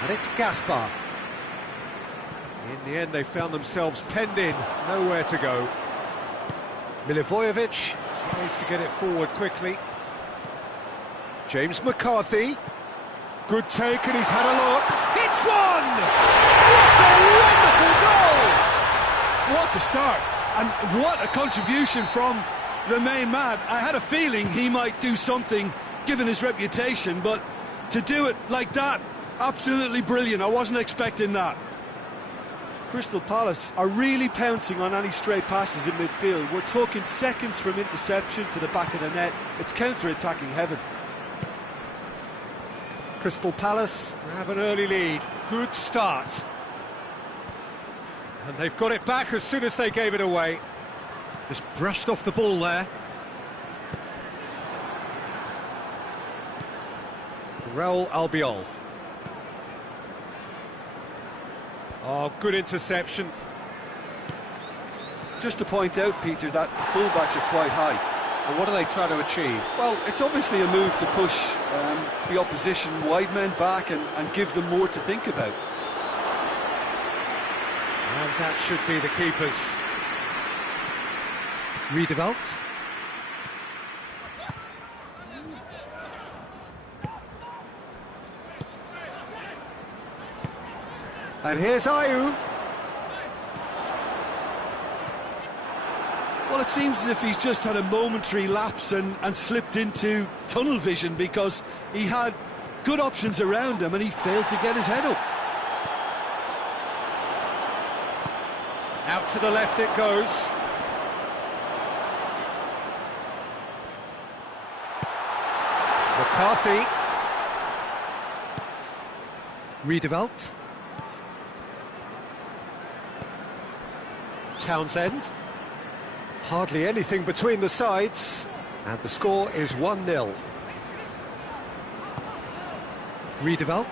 And it's Gaspar. In the end, they found themselves penned in, nowhere to go. Milivojevic tries to get it forward quickly. James McCarthy. Good take, and he's had a look. Hits one! What a wonderful goal! What a start, and what a contribution from the main man. I had a feeling he might do something, given his reputation, but to do it like that, absolutely brilliant. I wasn't expecting that. Crystal Palace are really pouncing on any stray passes in midfield. We're talking seconds from interception to the back of the net. It's counter-attacking heaven. Crystal Palace have an early lead. Good start. And they've got it back as soon as they gave it away. Just brushed off the ball there. Raul Albiol. Oh, good interception. Just to point out, Peter, that the fullbacks are quite high. And what are they trying to achieve? Well, it's obviously a move to push the opposition wide men back and give them more to think about. And that should be the keepers. Riedewald. And here's Ayew. it seems as if he's just had a momentary lapse and slipped into tunnel vision, because he had good options around him and he failed to get his head up. Out to the left it goes. McCarthy. Riedewald. Townsend. Hardly anything between the sides, and the score is 1-0. Riedewald.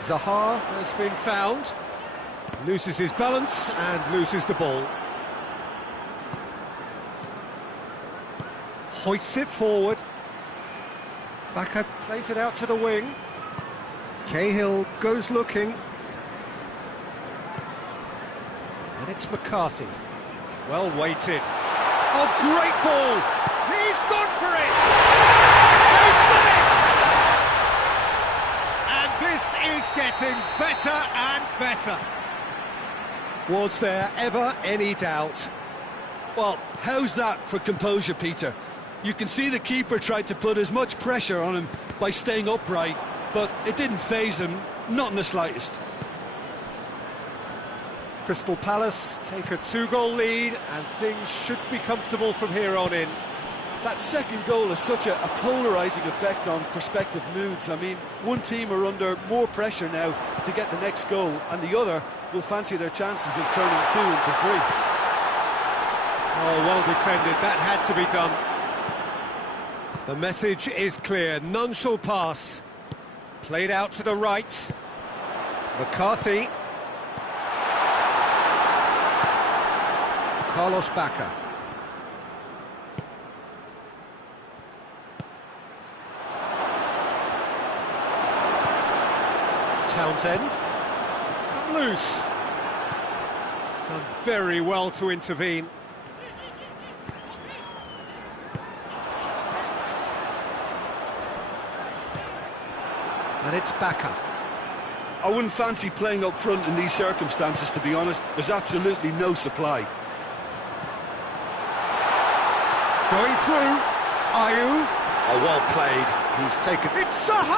Zaha has been found. Loses his balance and loses the ball. Hoists it forward. Bakker plays it out to the wing. Cahill goes looking. And it's McCarthy. Well weighted. Oh, great ball! He's gone for it! They've done it! And this is getting better and better. Was there ever any doubt? Well, how's that for composure, Peter? You can see the keeper tried to put as much pressure on him by staying upright, but it didn't faze him, not in the slightest. Crystal Palace take a 2-goal lead, and things should be comfortable from here on in. That second goal has such a polarising effect on prospective moods. I mean, one team are under more pressure now to get the next goal, and the other will fancy their chances of turning 2 into 3. Oh, well defended, that had to be done. The message is clear, none shall pass. Played out to the right. McCarthy. Carlos Bakker. Townsend. It's come loose. Done very well to intervene. And it's Bakker. I wouldn't fancy playing up front in these circumstances, to be honest. There's absolutely no supply. Going through, Ayew. Oh, well played. He's taken... It's Zaha!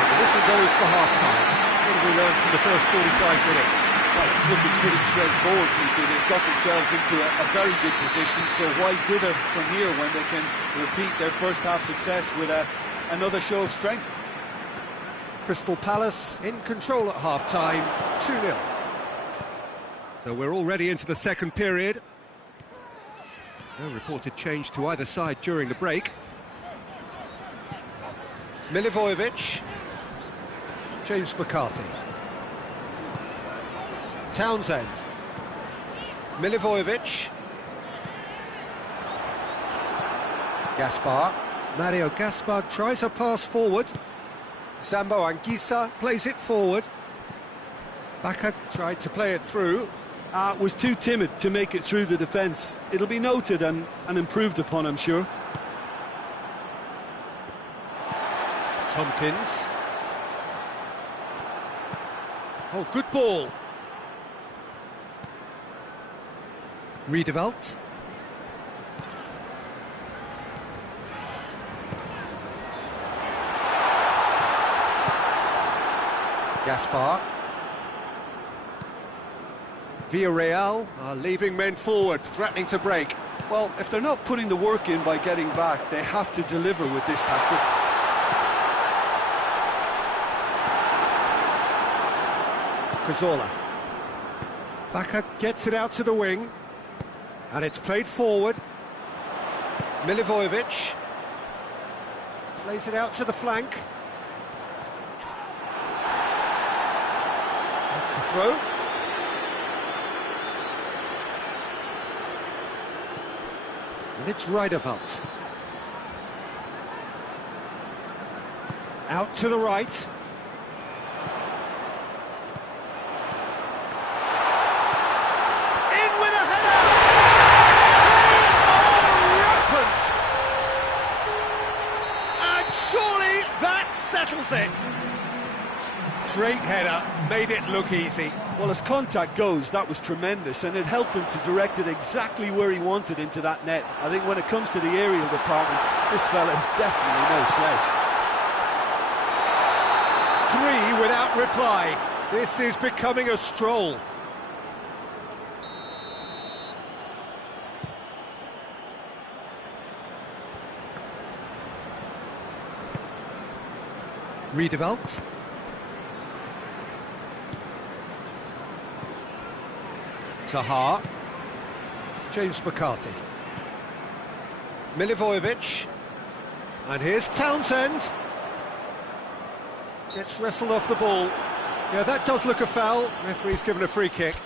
The whistle goes for half-time. What have we learned from the first 45 minutes? Well, it's looking pretty straightforward, Peter. They've got themselves into a very good position, so why dither from here when they can repeat their first-half success with another show of strength? Crystal Palace in control at half-time, 2-0. So we're already into the second period. No reported change to either side during the break. Milivojevic. James McCarthy. Townsend. Milivojevic. Gaspar. Mario Gaspar tries a pass forward. Zambo Anguissa plays it forward. Bakker tried to play it through. Was too timid to make it through the defence. It'll be noted and improved upon, I'm sure. Tompkins. Oh, good ball. Riedewald. Gaspar. Villarreal are leaving men forward, threatening to break. Well, if they're not putting the work in by getting back, they have to deliver with this tactic. Cazorla. Bakker gets it out to the wing, and it's played forward. Milivojevic plays it out to the flank. That's the throw. And it's Riedewald. Out to the right. In with a header! They are rampant! And surely that settles it. Great header, made look easy. Well, as contact goes, that was tremendous, and it helped him to direct it exactly where he wanted into that net. I think when it comes to the aerial department, this fella is definitely no sledge. 3 without reply. This is becoming a stroll. Riedewald. Zaha. James McCarthy. Milivojevic. And here's Townsend. Gets wrestled off the ball. Yeah, that does look a foul. Referee's given a free kick.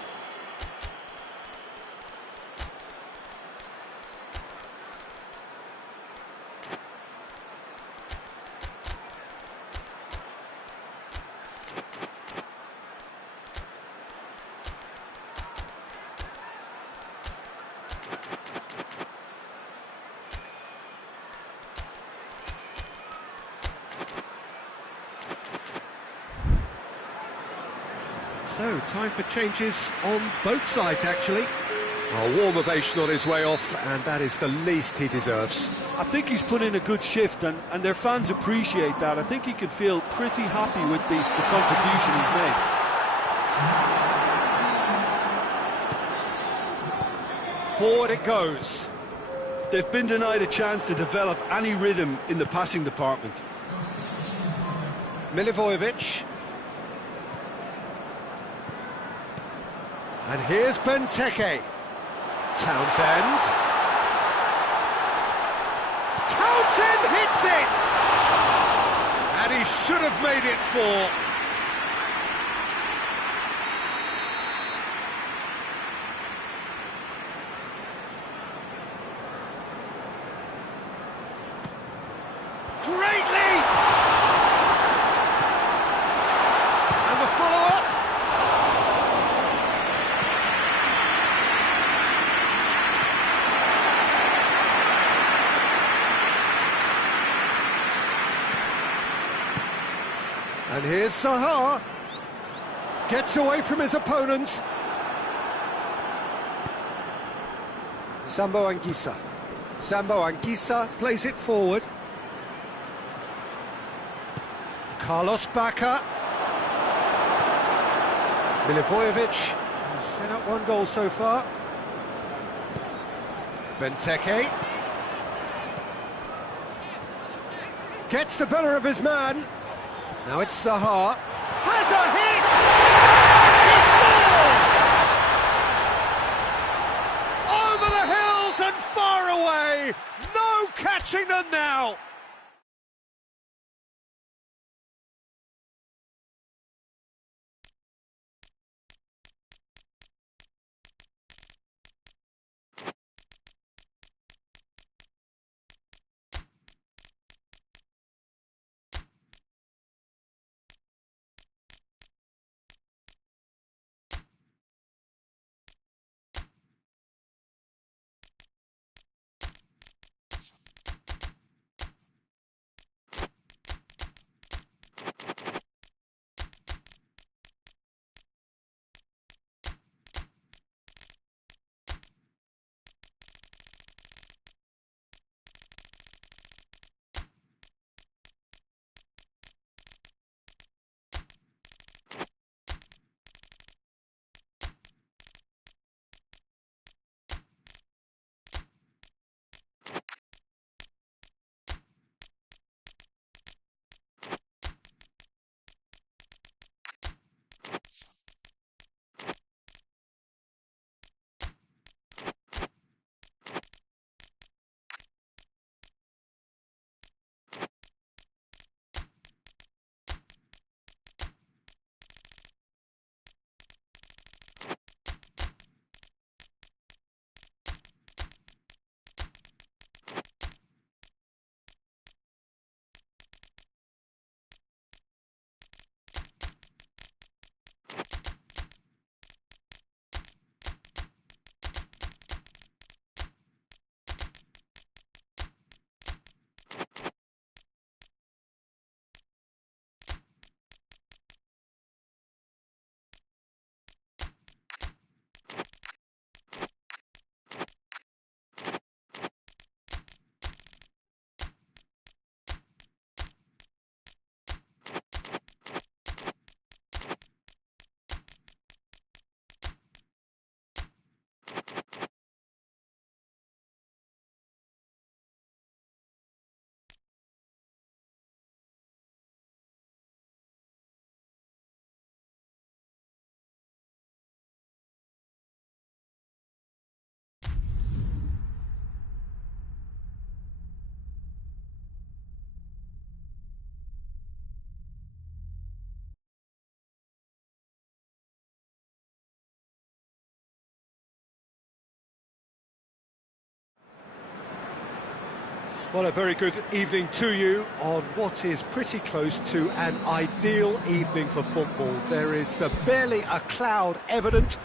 So, time for changes on both sides, actually. A warm ovation on his way off, and that is the least he deserves. I think he's put in a good shift, and their fans appreciate that. I think he can feel pretty happy with the contribution he's made. Forward it goes. They've been denied a chance to develop any rhythm in the passing department. Milivojevic. And here's Benteke. Townsend. Townsend hits it! And he should have made it 4. Great leap! And the follow-up. And here's Zaha. Gets away from his opponents. Sambo Anguissa. Sambo Anguissa plays it forward. Carlos Bacca. Milivojevic has set up 1 goal so far. Benteke. Gets the better of his man. Now it's Zaha. Has a hit! He scores! Over the hills and far away! No catching them now! Well, a very good evening to you on what is pretty close to an ideal evening for football. There is barely a cloud evident.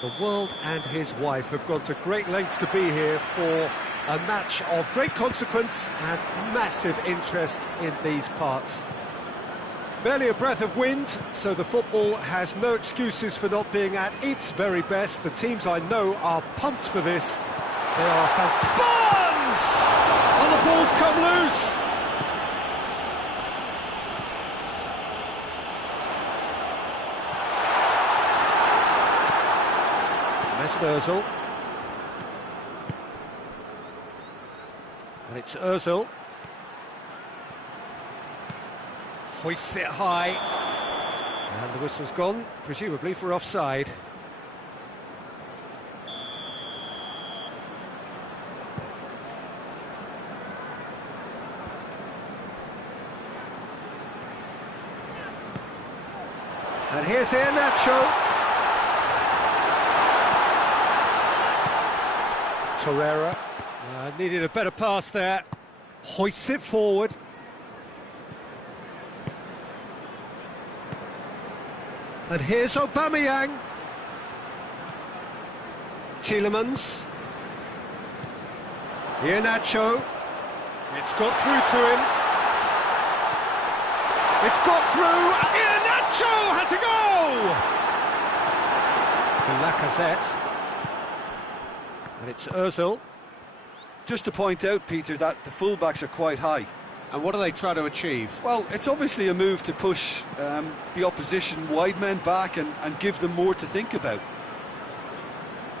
The world and his wife have gone to great lengths to be here for a match of great consequence and massive interest in these parts. Barely a breath of wind, so the football has no excuses for not being at its very best. The teams I know are pumped for this. They are fantastic. Barnes! And the ball's come loose! Mesut Ozil. And it's Ozil. Hoists it high. And the whistle's gone, presumably for offside. And here's Iheanacho. Torreira. Needed a better pass there. Hoists it forward. And here's Aubameyang. Tielemans. Iheanacho. It's got through to him. It's got through. Iheanacho has a goal! Lacazette. And it's Ozil. Just to point out, Peter, that the fullbacks are quite high. And what do they try to achieve? Well, it's obviously a move to push the opposition wide men back and give them more to think about.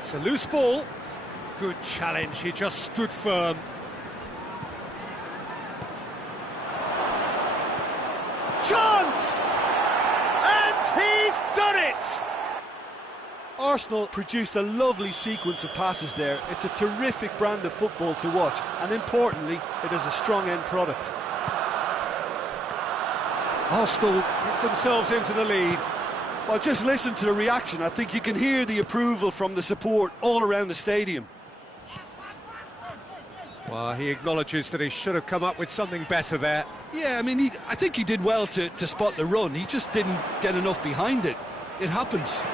It's a loose ball. Good challenge, he just stood firm. Chance! And he's done it! Arsenal produced a lovely sequence of passes there. It's a terrific brand of football to watch, and importantly, it is a strong end product. Arsenal get themselves into the lead. Well, just listen to the reaction. I think you can hear the approval from the support all around the stadium. Well, he acknowledges that he should have come up with something better there. Yeah, I mean, I think he did well to spot the run. He just didn't get enough behind it. It happens.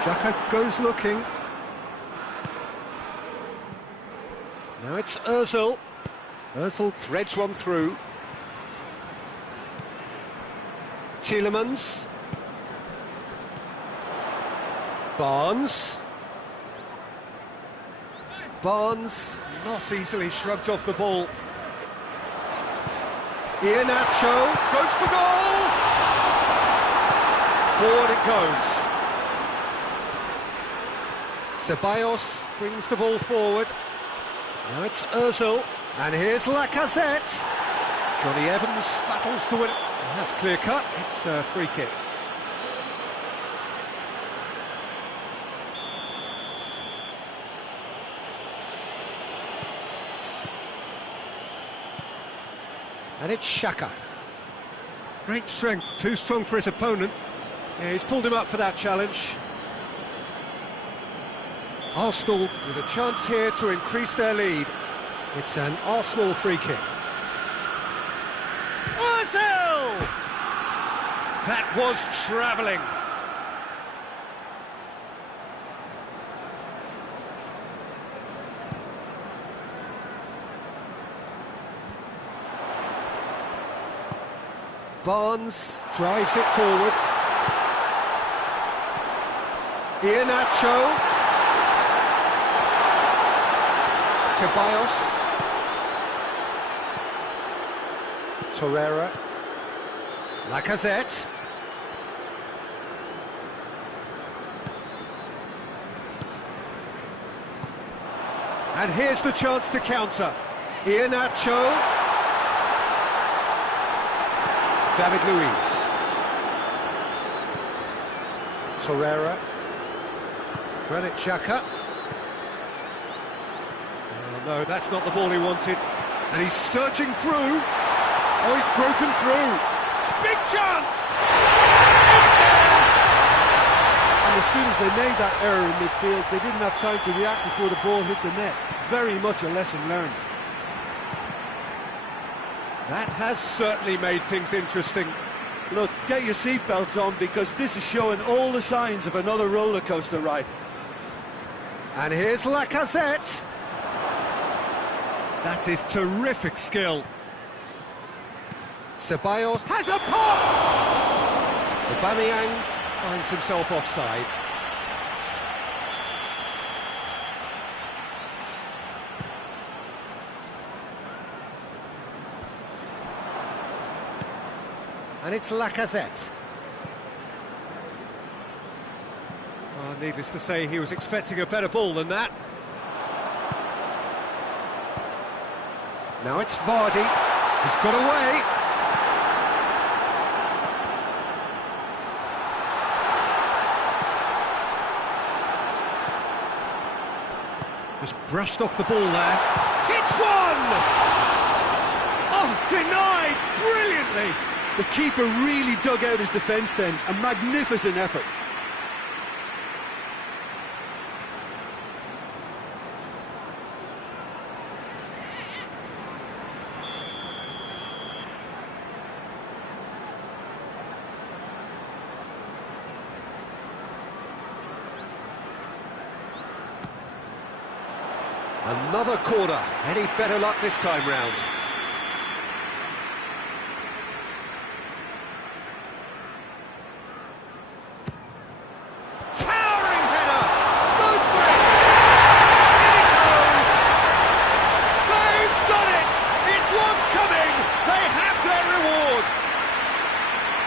Xhaka goes looking. Now it's Ozil. Ozil threads one through. Tielemans. Barnes. Barnes not easily shrugged off the ball. Iheanacho goes for goal! Forward it goes. Ceballos brings the ball forward. Now it's Ozil. And here's Lacazette. Johnny Evans battles to win it. That's clear cut. It's a free kick. And it's Xhaka. Great strength, too strong for his opponent. Yeah, he's pulled him up for that challenge. Arsenal with a chance here to increase their lead. It's an Arsenal free kick. Ozil! That was travelling. Barnes drives it forward. Iheanacho. Ceballos. Torreira. Lacazette. And here's the chance to counter. Iheanacho. David Luiz. Torreira. Granit Xhaka. Oh, no, that's not the ball he wanted. And he's surging through. Oh, he's broken through. Big chance! And the soon as they made that error in midfield, they didn't have time to react before the ball hit the net. Very much a lesson learned. That has certainly made things interesting. Look, get your seatbelts on, because this is showing all the signs of another roller coaster ride. And here's Lacazette. That is terrific skill. Ceballos has a pop! Aubameyang finds himself offside. And it's Lacazette. Well, needless to say, he was expecting a better ball than that. Now it's Vardy. He's got away. Just brushed off the ball there. Hits one! Oh, denied brilliantly. The keeper really dug out his defence then. A magnificent effort. Another corner. Any better luck this time round? Towering header! Goes for it! In it goes! They've done it! It was coming! They have their reward!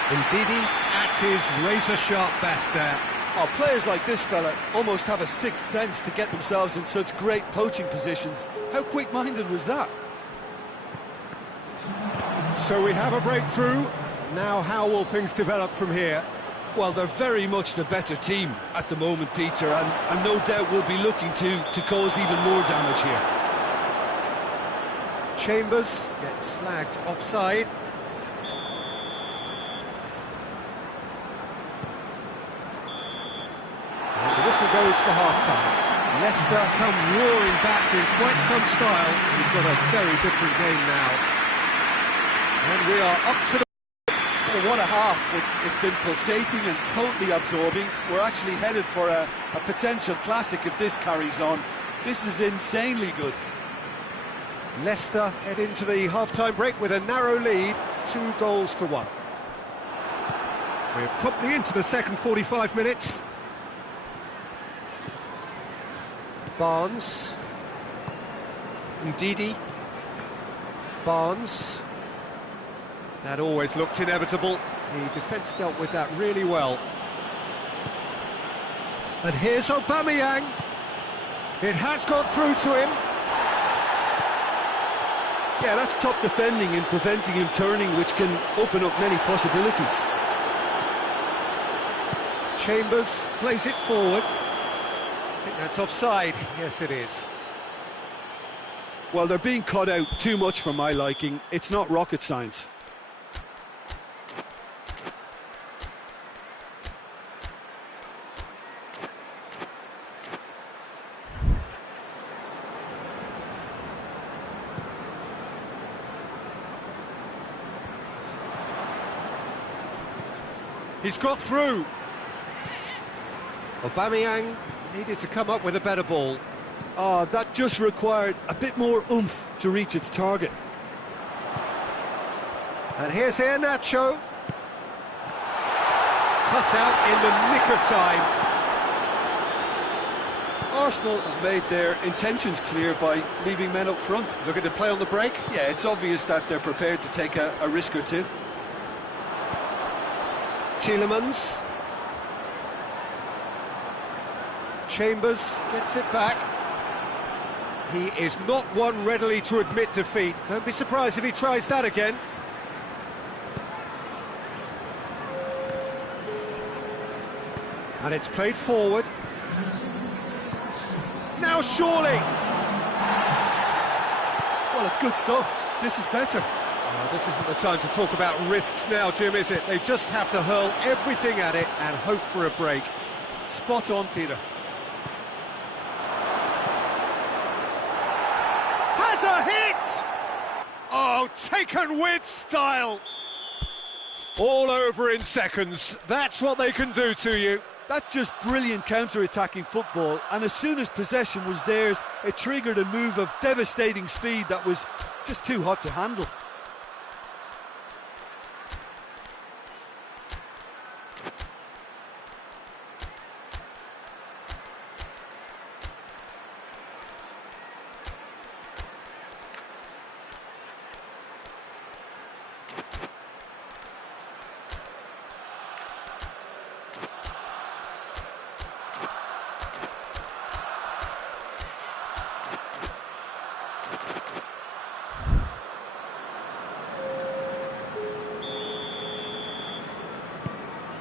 Ndidi at his razor-sharp best there. Oh, players like this fella almost have a sixth sense to get themselves in such great poaching positions. How quick-minded was that? So we have a breakthrough. Now how will things develop from here? Well, they're very much the better team at the moment, Peter, and no doubt will be looking to cause even more damage here. Chambers gets flagged offside. And the whistle goes for half-time. Leicester come roaring back in quite some style. We've got a very different game now. And we are up to the... Well, what a half. It's been pulsating and totally absorbing. We're actually headed for a potential classic if this carries on. This is insanely good. Leicester head into the half-time break with a narrow lead, 2-1. We're promptly into the second 45 minutes. Barnes. Ndidi. Barnes. That always looked inevitable. The defence dealt with that really well. And here's Aubameyang. It has got through to him. Yeah, that's top defending and preventing him turning, which can open up many possibilities. Chambers plays it forward. I think that's offside. Yes, it is. Well, they're being cut out too much for my liking. It's not rocket science. He's got through. Aubameyang needed to come up with a better ball. Oh, that just required a bit more oomph to reach its target. And here's Iheanacho. Cut out in the nick of time. Arsenal have made their intentions clear by leaving men up front. Looking to play on the break. Yeah, it's obvious that they're prepared to take a risk or two. Tielemans. Chambers gets it back. He is not one readily to admit defeat. Don't be surprised if he tries that again. And it's played forward. Now surely! Well, it's good stuff. This is better. This isn't the time to talk about risks now, Jim, is it? They just have to hurl everything at it and hope for a break. Spot on, Peter. Has a hit! Oh, taken with style! All over in seconds. That's what they can do to you. That's just brilliant counter-attacking football, and as soon as possession was theirs, it triggered a move of devastating speed that was just too hot to handle.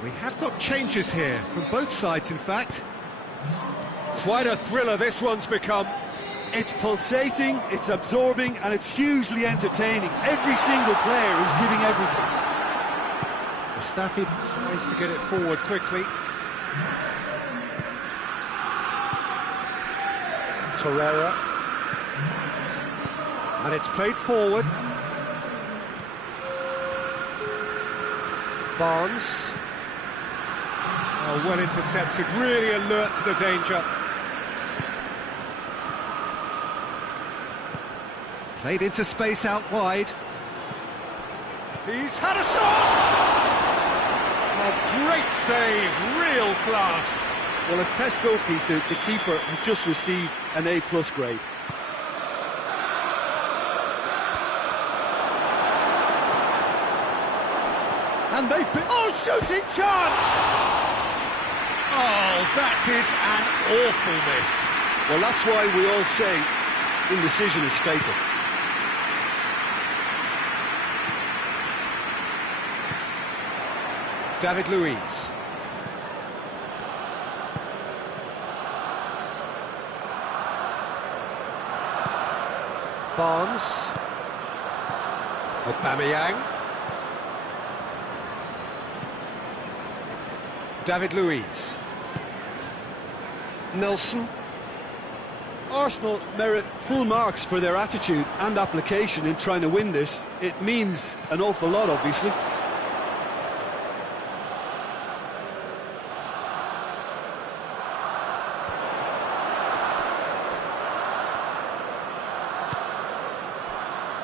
We have got changes here, from both sides in fact. Quite a thriller this one's become. It's pulsating, it's absorbing, and it's hugely entertaining. Every single player is giving everything. Mustafi tries to get it forward quickly. Torreira. And it's played forward. Barnes. Oh, well intercepted, really alert to the danger. Played into space out wide. He's had a shot! A great save, real class. Well, as Test goalkeeper, the keeper has just received an A+ grade. And they've been... Oh, shooting chance! Oh, that is an awful miss. Well, that's why we all say indecision is fatal. David Luiz. Barnes. Aubameyang. David Luiz. Nelson. Arsenal merit full marks for their attitude and application in trying to win this. It means an awful lot, obviously.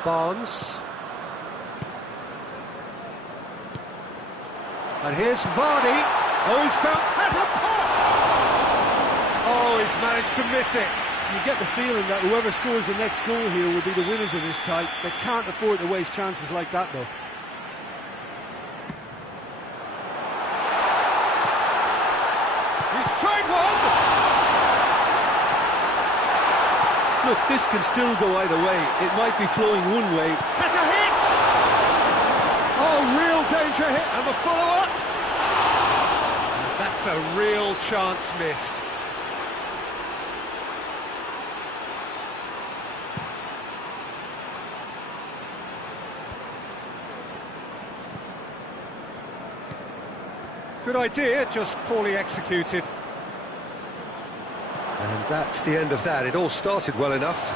Barnes. And here's Vardy. Oh, he's found... Has a pop! Oh, he's managed to miss it. You get the feeling that whoever scores the next goal here will be the winners of this tie. They can't afford to waste chances like that, though. He's tried one! Look, this can still go either way. It might be flowing one way. Has a hit! Oh, real danger hit, and the follow-up! That's a real chance missed. Good idea, just poorly executed. And that's the end of that. It all started well enough.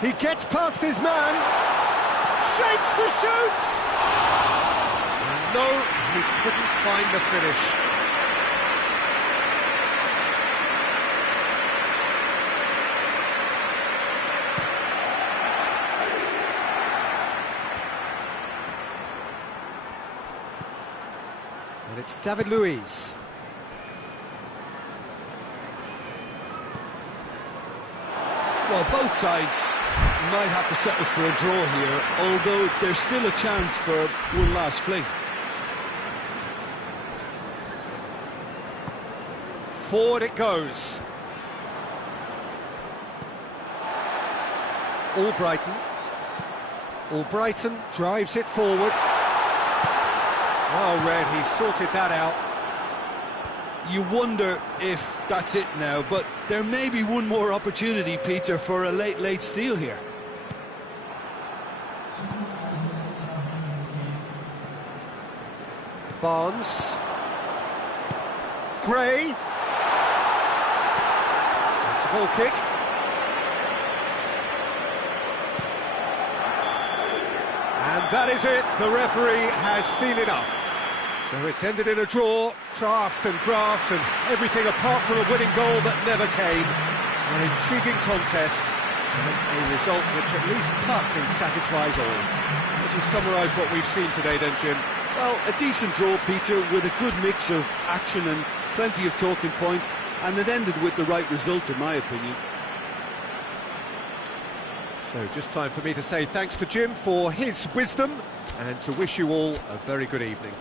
He gets past his man. Shapes to shoot! No, he couldn't find the finish. And it's David Luiz. Well, both sides might have to settle for a draw here, although there's still a chance for one last fling. Forward it goes. Albrighton. Albrighton drives it forward. Well read, he sorted that out. You wonder if that's it now, but there may be one more opportunity, Peter, for a late steal here. Barnes. Gray. It's a goal kick. And that is it. The referee has seen enough. So it's ended in a draw, craft and graft and everything apart from a winning goal that never came. An intriguing contest and a result which at least partly satisfies all. Would you summarise what we've seen today then, Jim? Well, a decent draw, Peter, with a good mix of action and plenty of talking points, and it ended with the right result, in my opinion. So just time for me to say thanks to Jim for his wisdom and to wish you all a very good evening.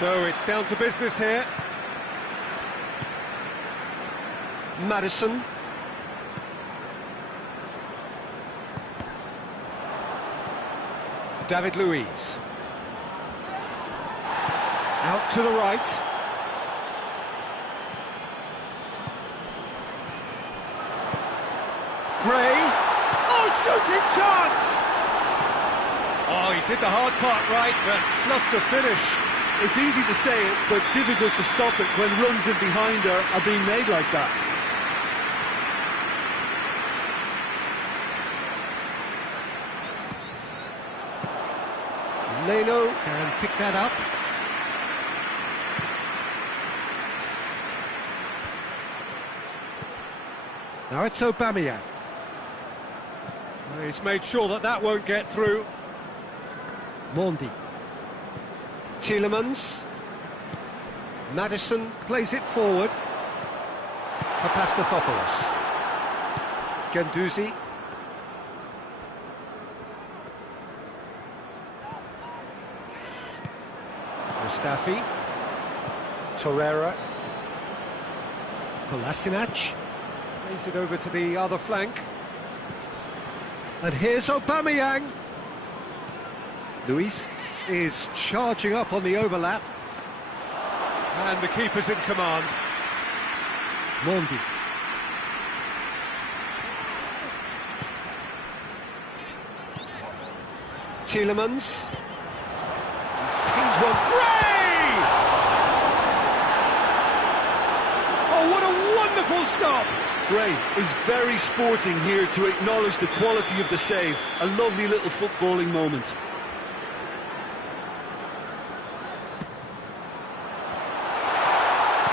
So it's down to business here. Maddison. David Luiz. Out to the right. Gray. Oh, shooting chance! Oh, he did the hard part right, but fluffed the finish. It's easy to say it, but difficult to stop it when runs in behind her are being made like that. Leno can pick that up. Now it's Aubameyang. He's made sure that that won't get through. Mondi. Tielemans. Maddison plays it forward. Papastathopoulos. Guendouzi. Mustafi. Torreira. Kolasinac. Plays it over to the other flank. And here's Aubameyang. Luis is charging up on the overlap. And the keeper's in command. Mondi. Tielemans. Pinged one. Gray! Oh, what a wonderful stop! Gray is very sporting here to acknowledge the quality of the save. A lovely little footballing moment.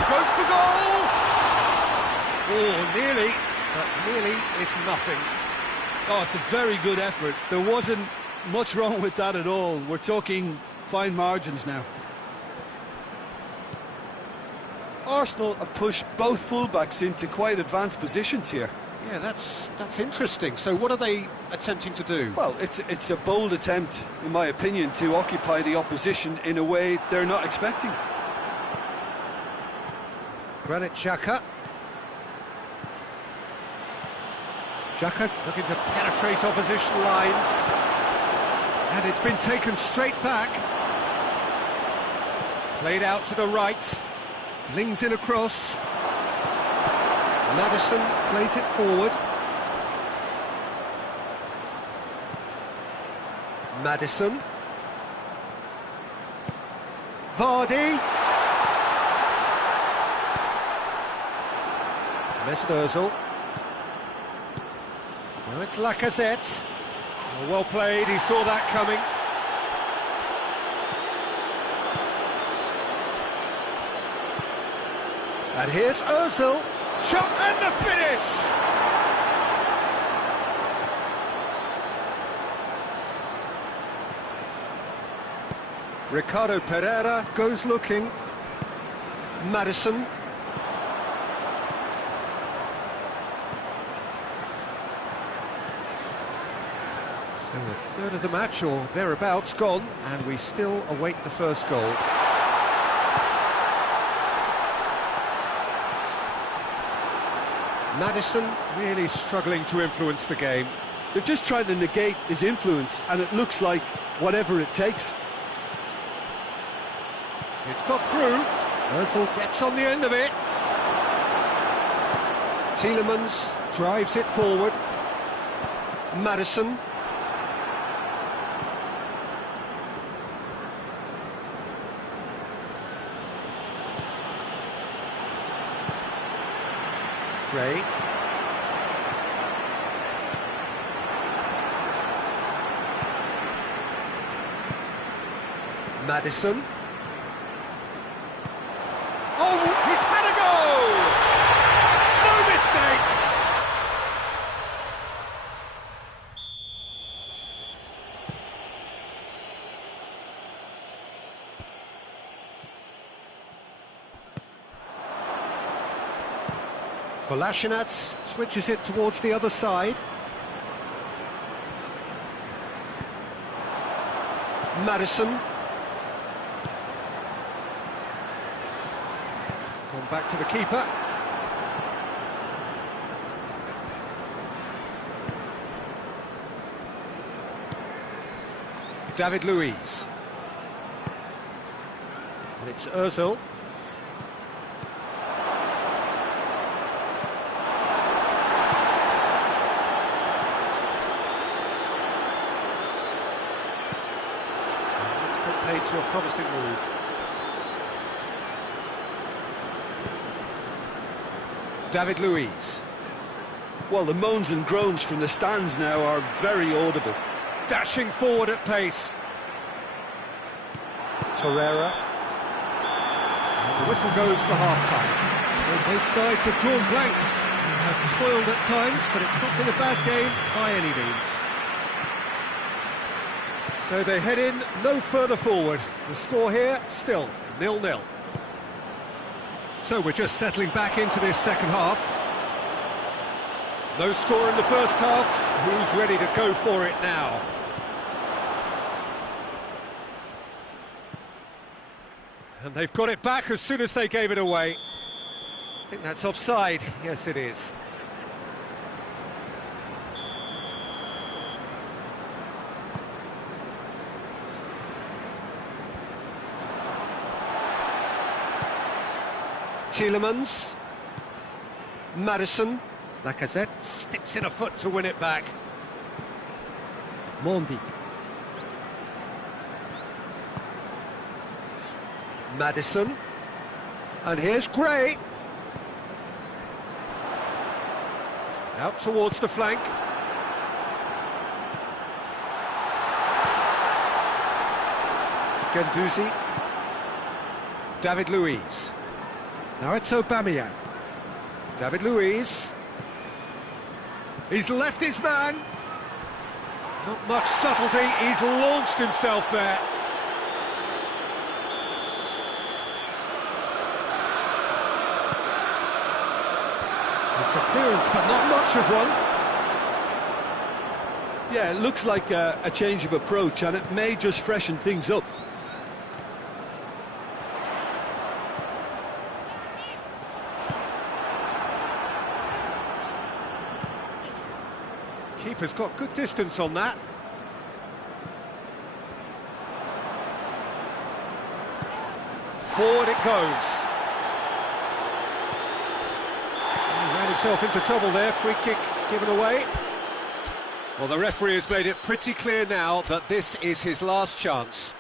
Goes for goal! Oh, nearly, but nearly is nothing. Oh, it's a very good effort. There wasn't much wrong with that at all. We're talking fine margins now. Arsenal have pushed both fullbacks into quite advanced positions here. Yeah, that's interesting. So what are they attempting to do? Well, it's a bold attempt, in my opinion, to occupy the opposition in a way they're not expecting. Granit Xhaka. Xhaka looking to penetrate opposition lines. And it's been taken straight back. Played out to the right. Flings in across. Maddison plays it forward. Maddison. Vardy. Mesut Ozil. Now it's Lacazette. Oh, well played, he saw that coming. And here's Ozil. Shot and the finish! Ricardo Pereira goes looking. Maddison. So a third of the match, or thereabouts, gone, and we still await the first goal. Maddison really struggling to influence the game. They're just trying to negate his influence, and it looks like whatever it takes. It's got through. Ozil gets on the end of it. Tielemans drives it forward. Maddison. Gray. Maddison. Oh, he's had a go! No mistake! Kolasinac switches it towards the other side. Maddison. Gone back to the keeper. David Luiz. And it's Ozil. Paid to a promising move. David Luiz. Well, the moans and groans from the stands now are very audible. Dashing forward at pace. Torreira. And the whistle goes for half-time. So both sides have drawn blanks and have toiled at times, but it's not been a bad game by any means. So they head in no further forward. The score here, still 0-0. So we're just settling back into this second half. No score in the first half. Who's ready to go for it now? And they've got it back as soon as they gave it away. I think that's offside. Yes, it is. Tielemans. Maddison. Lacazette sticks in a foot to win it back. Mondi. Maddison. And here's Gray. Out towards the flank. Guendouzi. David Luiz. Now it's Aubameyang. David Luiz. He's left his man. Not much subtlety, he's launched himself there. It's a clearance, but not much of one. Yeah, it looks like a change of approach, and it may just freshen things up. Keeper's got good distance on that. Forward it goes. He ran himself into trouble there, free kick given away. Well, the referee has made it pretty clear now that this is his last chance.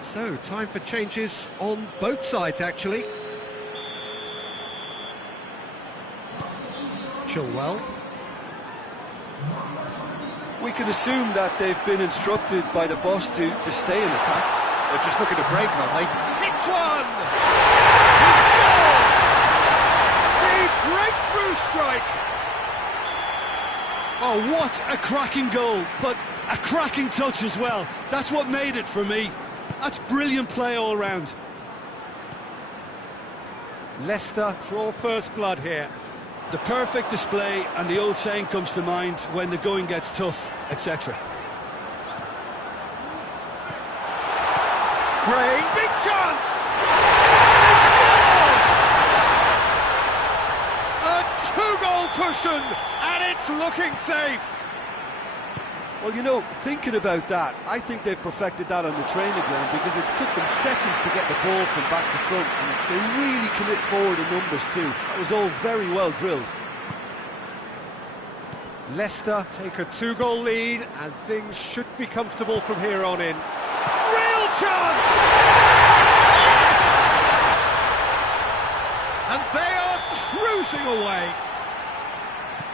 So, time for changes on both sides, actually. Chilwell. We can assume that they've been instructed by the boss to stay in attack. They're just looking to break, aren't they? Hits one! He scored! The breakthrough strike! Oh, what a cracking goal, but a cracking touch as well. That's what made it for me. That's brilliant play all round. Leicester draw first blood here. The perfect display, and the old saying comes to mind: when the going gets tough, etc. Gray, big chance! A two-goal cushion, and it's looking safe. Well, you know, thinking about that, I think they've perfected that on the training ground, because it took them seconds to get the ball from back to front, and they really commit forward in numbers too. That was all very well drilled. Leicester take a two-goal lead, and things should be comfortable from here on in. Real chance! Yes! And they are cruising away.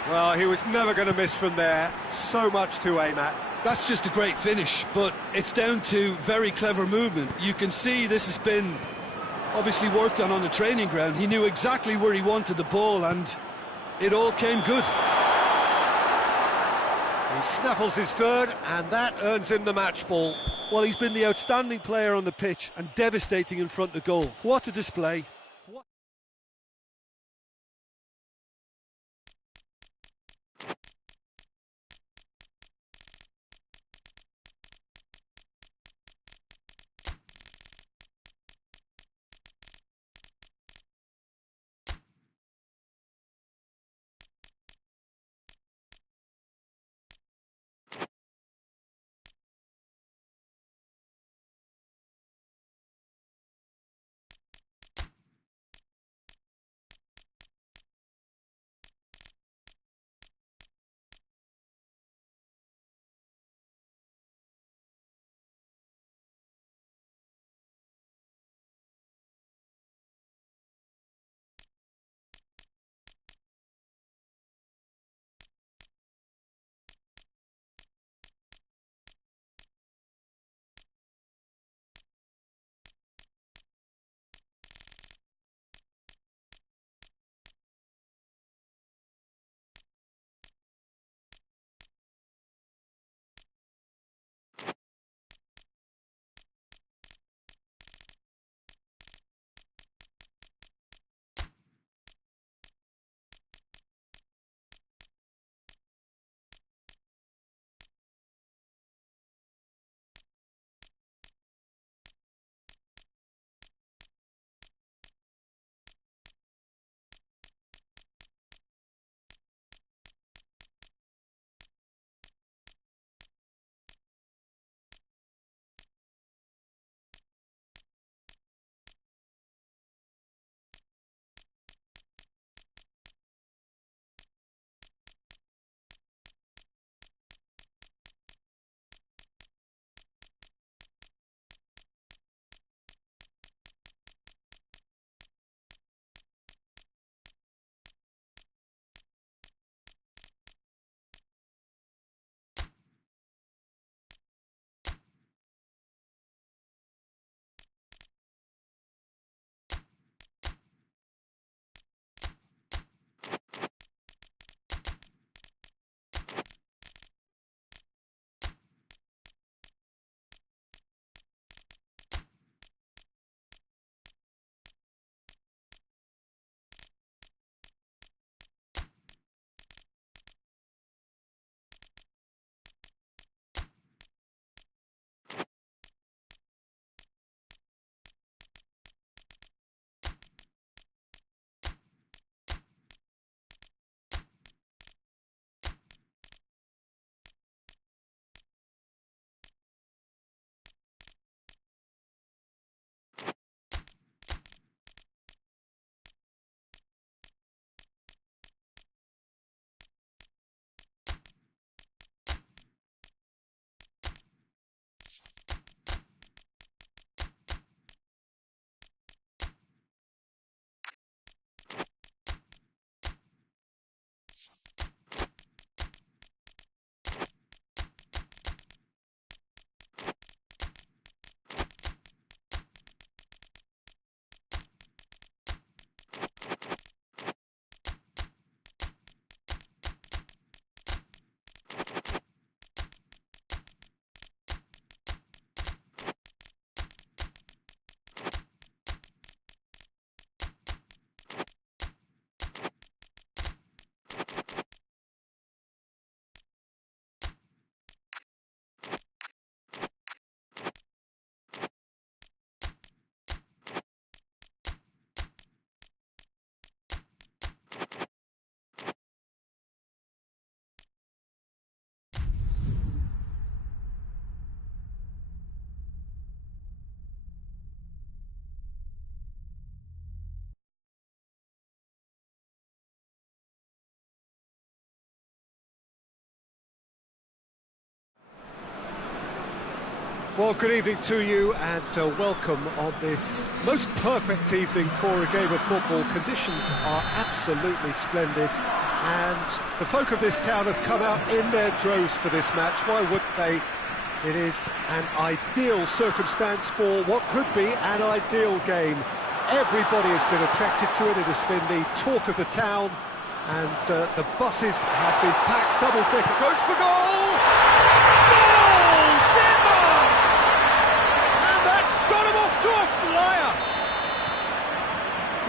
Well, he was never going to miss from there. So much to aim at. That's just a great finish, but it's down to very clever movement. You can see this has been obviously worked on the training ground. He knew exactly where he wanted the ball, and it all came good. He snaffles his third, and that earns him the match ball. Well, he's been the outstanding player on the pitch and devastating in front of goal. What a display. Well, good evening to you and welcome on this most perfect evening for a game of football. Conditions are absolutely splendid and the folk of this town have come out in their droves for this match. Why wouldn't they? It is an ideal circumstance for what could be an ideal game. Everybody has been attracted to it. It has been the talk of the town and the buses have been packed double-decker. Goes for goal! Goal! Denmark! And that's got him off to a flyer!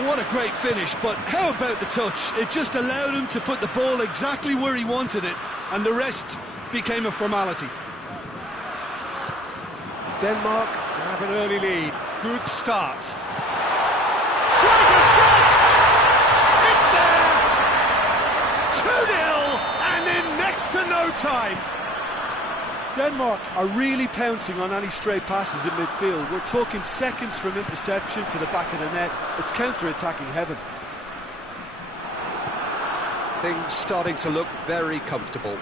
What a great finish, but how about the touch? It just allowed him to put the ball exactly where he wanted it, and the rest became a formality. Denmark have an early lead. Good start. Tries a shot! It's there! 2-0 and in next to no time. Denmark are really pouncing on any stray passes in midfield. We're talking seconds from interception to the back of the net. It's counter-attacking heaven. Things starting to look very comfortable.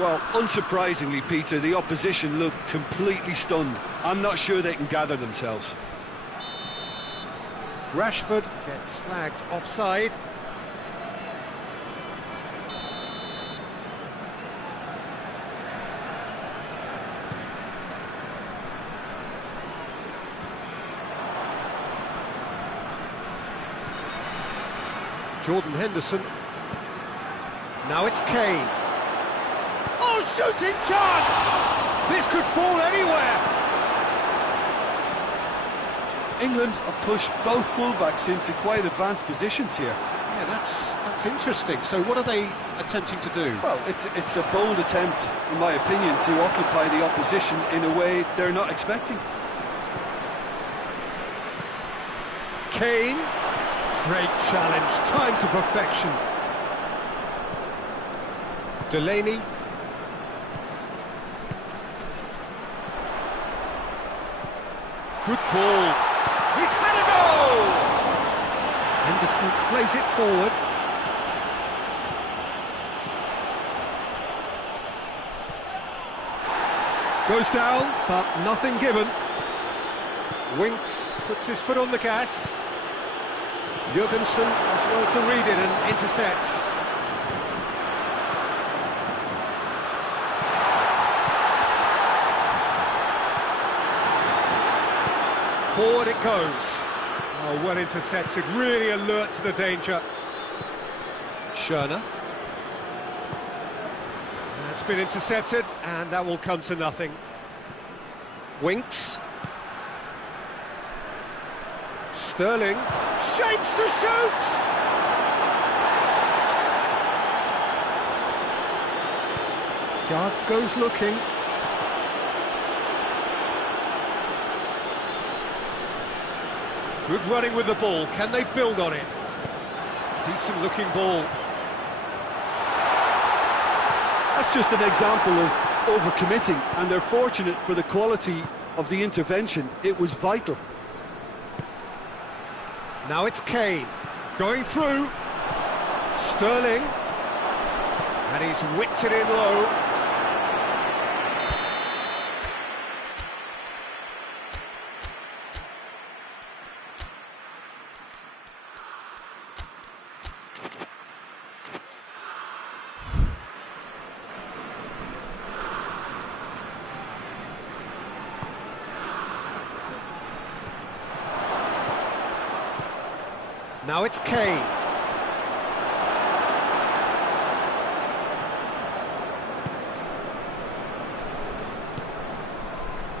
Well, unsurprisingly, Peter, the opposition look completely stunned. I'm not sure they can gather themselves. Rashford gets flagged offside. Jordan Henderson. Now it's Kane. Oh, shooting chance! This could fall anywhere. England have pushed both fullbacks into quite advanced positions here. Yeah, that's interesting. So what are they attempting to do? Well, it's a bold attempt, in my opinion, to occupy the opposition in a way they're not expecting. Kane. Great challenge, time to perfection. Delaney. Good ball. He's had a goal! Henderson plays it forward. Goes down, but nothing given. Winks puts his foot on the gas. Jurgensen as well to read it and intercepts. Forward it goes. Oh, well intercepted, really alert to the danger. Schürrle. That's been intercepted, and that will come to nothing. Winks. Sterling. Shapes to shoot! Yard goes looking. Good running with the ball. Can they build on it? Decent looking ball. That's just an example of overcommitting, and they're fortunate for the quality of the intervention. It was vital. Now it's Kane. Going through. Sterling. And he's whipped it in low. Now it's Kane.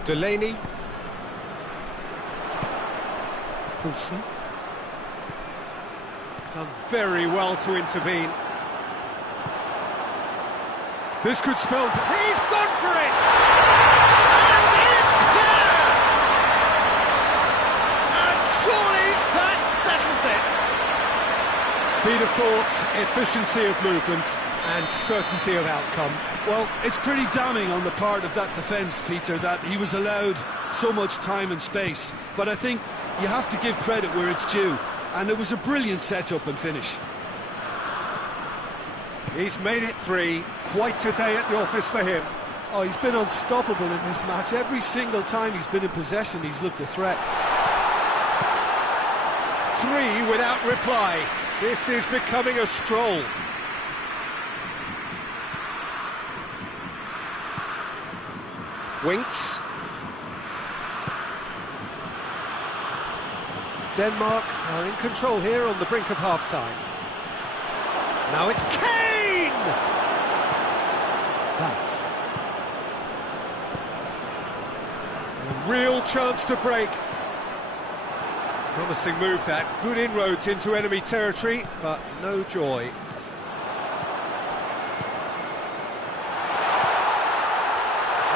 Delaney. Poulsen. Done very well to intervene. This could spell... He's gone for it! And it's there! And surely that settles it. Speed of thought, efficiency of movement, and certainty of outcome. Well, it's pretty damning on the part of that defence, Peter, that he was allowed so much time and space. But I think you have to give credit where it's due, and it was a brilliant set-up and finish. He's made it 3. Quite a day at the office for him. Oh, he's been unstoppable in this match. Every single time he's been in possession, he's looked a threat. 3 without reply. This is becoming a stroll. Winks. Denmark are in control here on the brink of half-time. Now it's Kane! That's a real chance to break. Promising move that, good inroads into enemy territory, but no joy.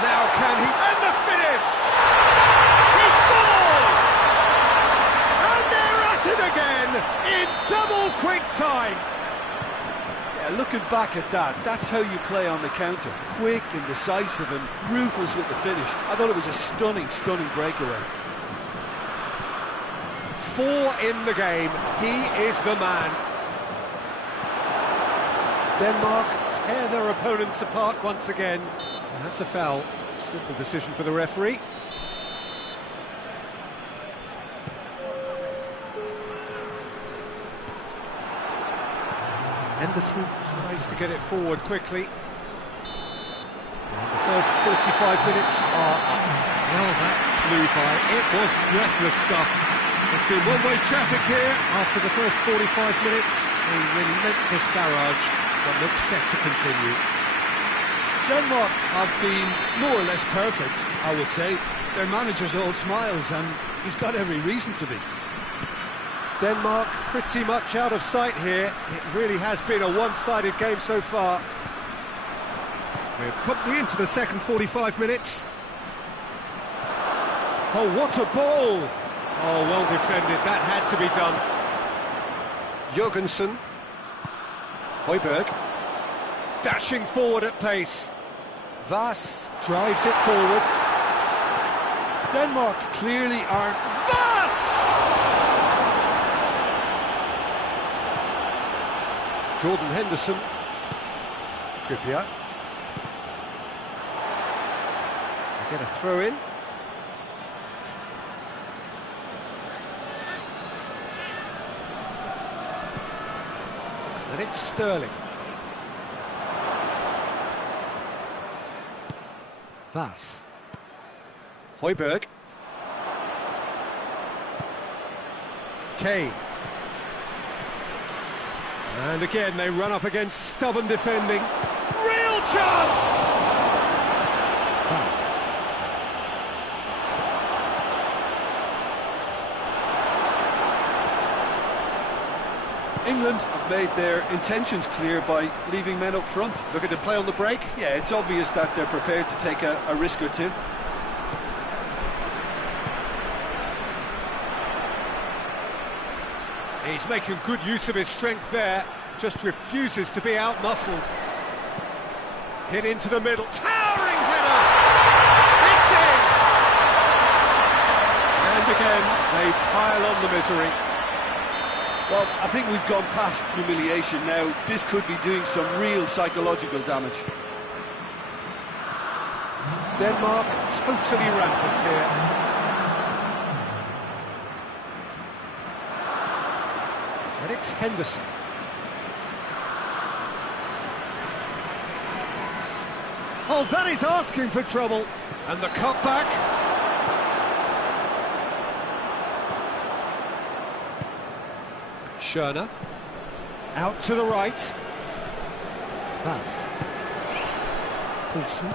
Now can he... And the finish! He scores! And they're at it again in double quick time. Yeah, looking back at that, that's how you play on the counter. Quick and decisive and ruthless with the finish. I thought it was a stunning, stunning breakaway. 4 in the game, he is the man. Denmark tear their opponents apart once again. And that's a foul. Simple decision for the referee. Henderson tries to get it forward quickly. And the first 45 minutes are up. Well, that flew by. It was breathless stuff. It's been one-way traffic here after the first 45 minutes. A relentless barrage that looks set to continue. Denmark have been more or less perfect, I would say. Their manager's all smiles, and he's got every reason to be. Denmark pretty much out of sight here. It really has been a one-sided game so far. We're probably into the second 45 minutes. Oh, what a ball! Oh, well defended, that had to be done. Jørgensen. Højbjerg. Dashing forward at pace. Vass drives it forward. Denmark clearly aren't... Vass! Jordan Henderson. Trippier. They get a throw in. And it's Sterling. Vass. Højbjerg. Kane. And again they run up against stubborn defending. Real chance! Vass. England have made their intentions clear by leaving men up front. Looking to play on the break. Yeah, it's obvious that they're prepared to take a risk or two. He's making good use of his strength there, just refuses to be out-muscled. Hit into the middle, towering header! It's in! And again, they pile on the misery. Well, I think we've gone past humiliation now. This could be doing some real psychological damage. Denmark totally rampant here. And it's Henderson. Oh, that is asking for trouble. And the cutback. Schöne. Out to the right. Vass. Poulsen.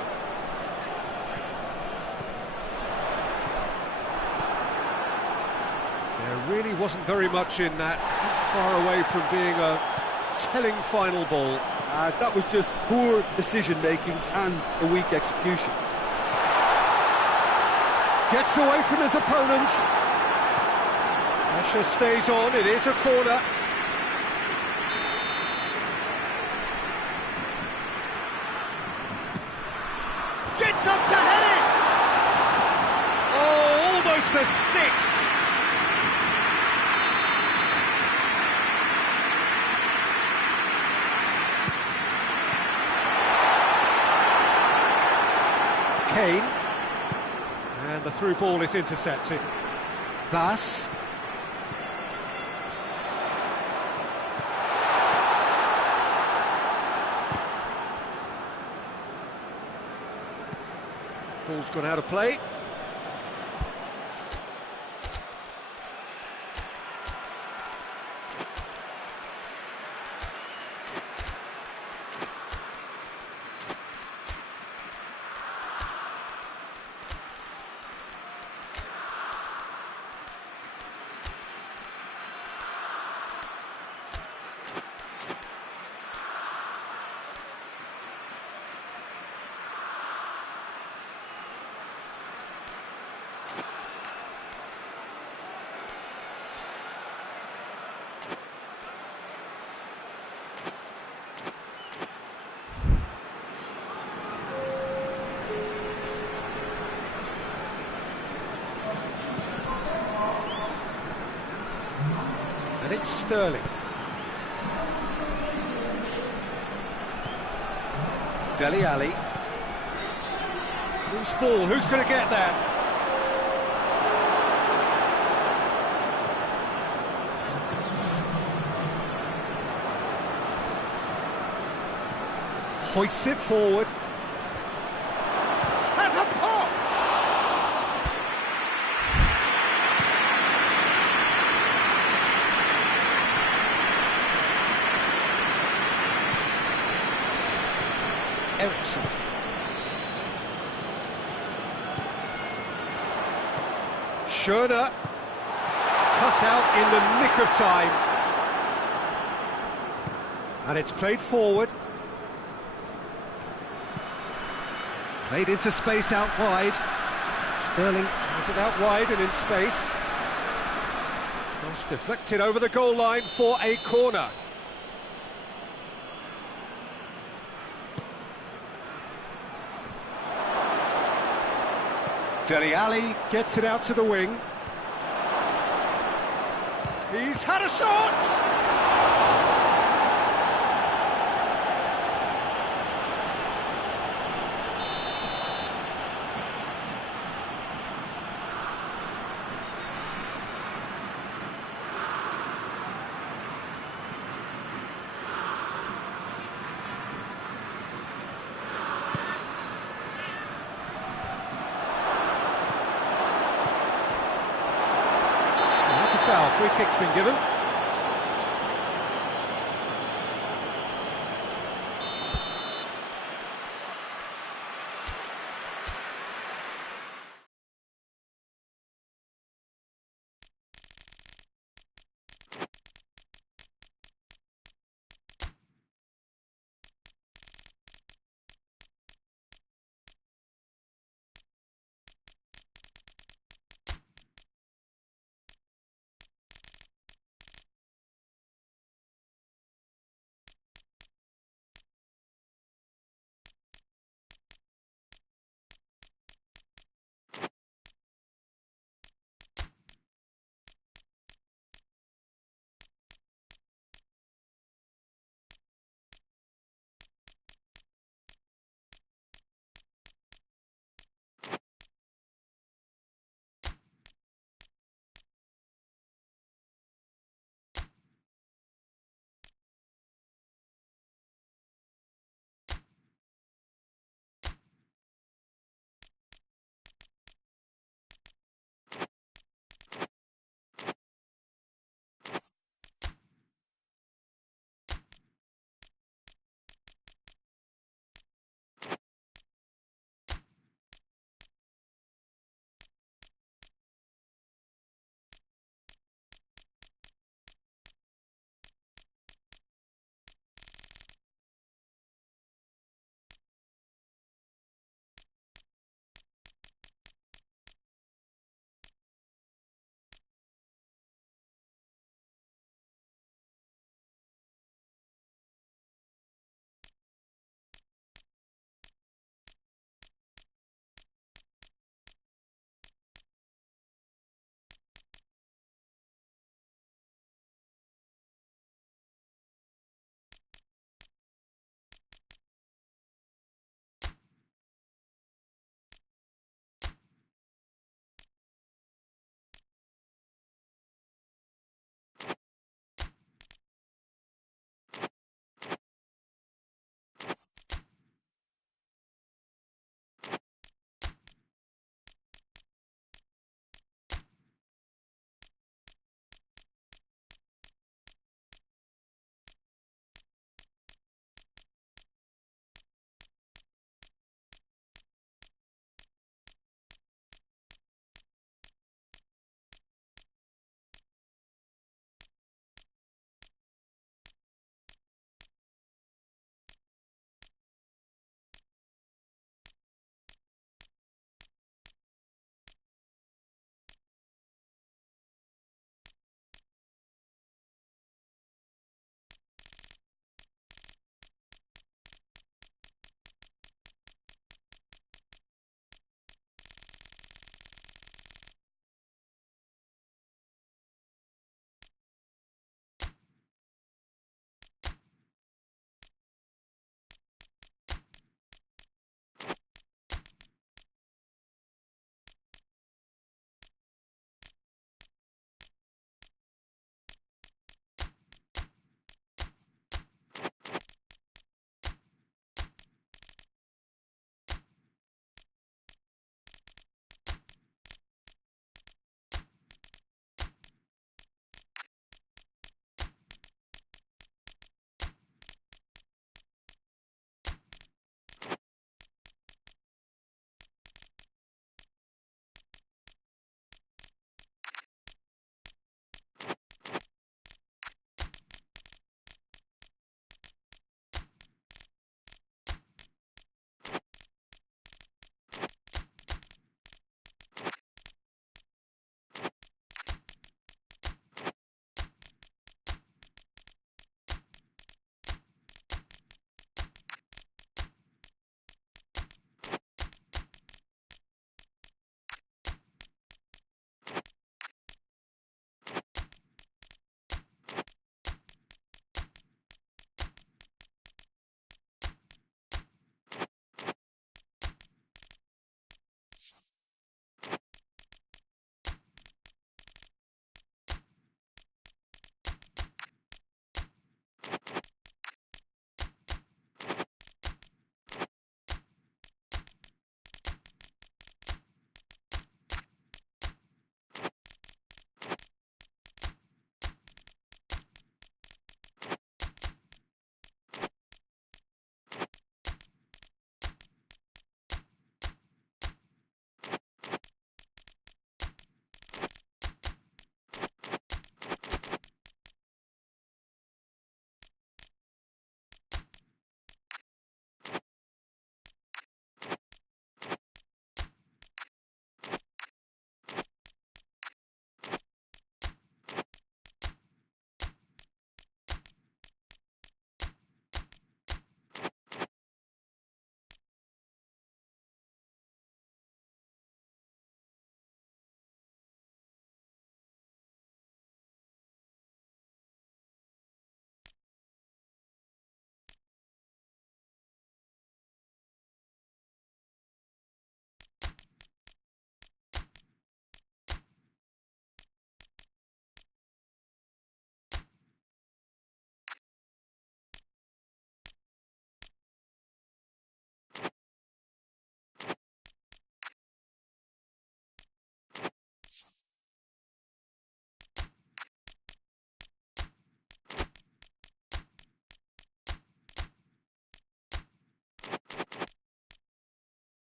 There really wasn't very much in that. Not far away from being a telling final ball. That was just poor decision-making and a weak execution. Gets away from his opponents. Pressure stays on, it is a corner. Gets up to head it! Oh, almost a sixth! through ball is intercepted. Vas. Ball's gone out of play. And it's Sterling. Dele Alli. Loose ball, who's going to get that? Hoists it forward. Has a pop! Ericsson. Schöne. Cut out in the nick of time. And it's played forward. Played into space out wide. Sterling has it out wide and in space. Cross deflected over the goal line for a corner. Dele Alli gets it out to the wing. He's had a shot! That's a foul, free kick's been given.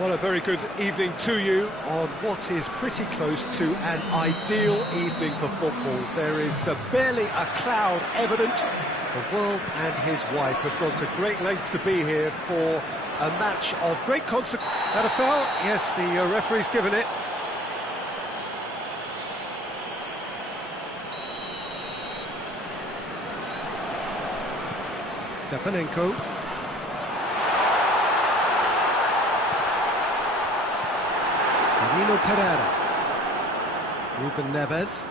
Well, a very good evening to you on what is pretty close to an ideal evening for football. There is barely a cloud evident. The world and his wife have gone to great lengths to be here for a match of great consequence. That a foul? Yes, the referee's given it. Stepanenko. Danilo Pereira. Ruben Neves.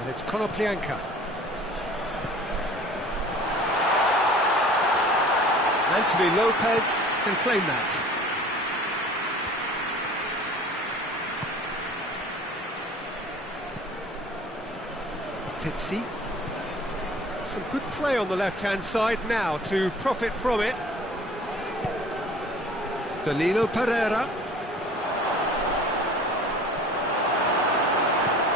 And it's Konoplyanka. Anthony Lopez can claim that. Pizzi. Some good play on the left-hand side now to profit from it. Danilo Pereira.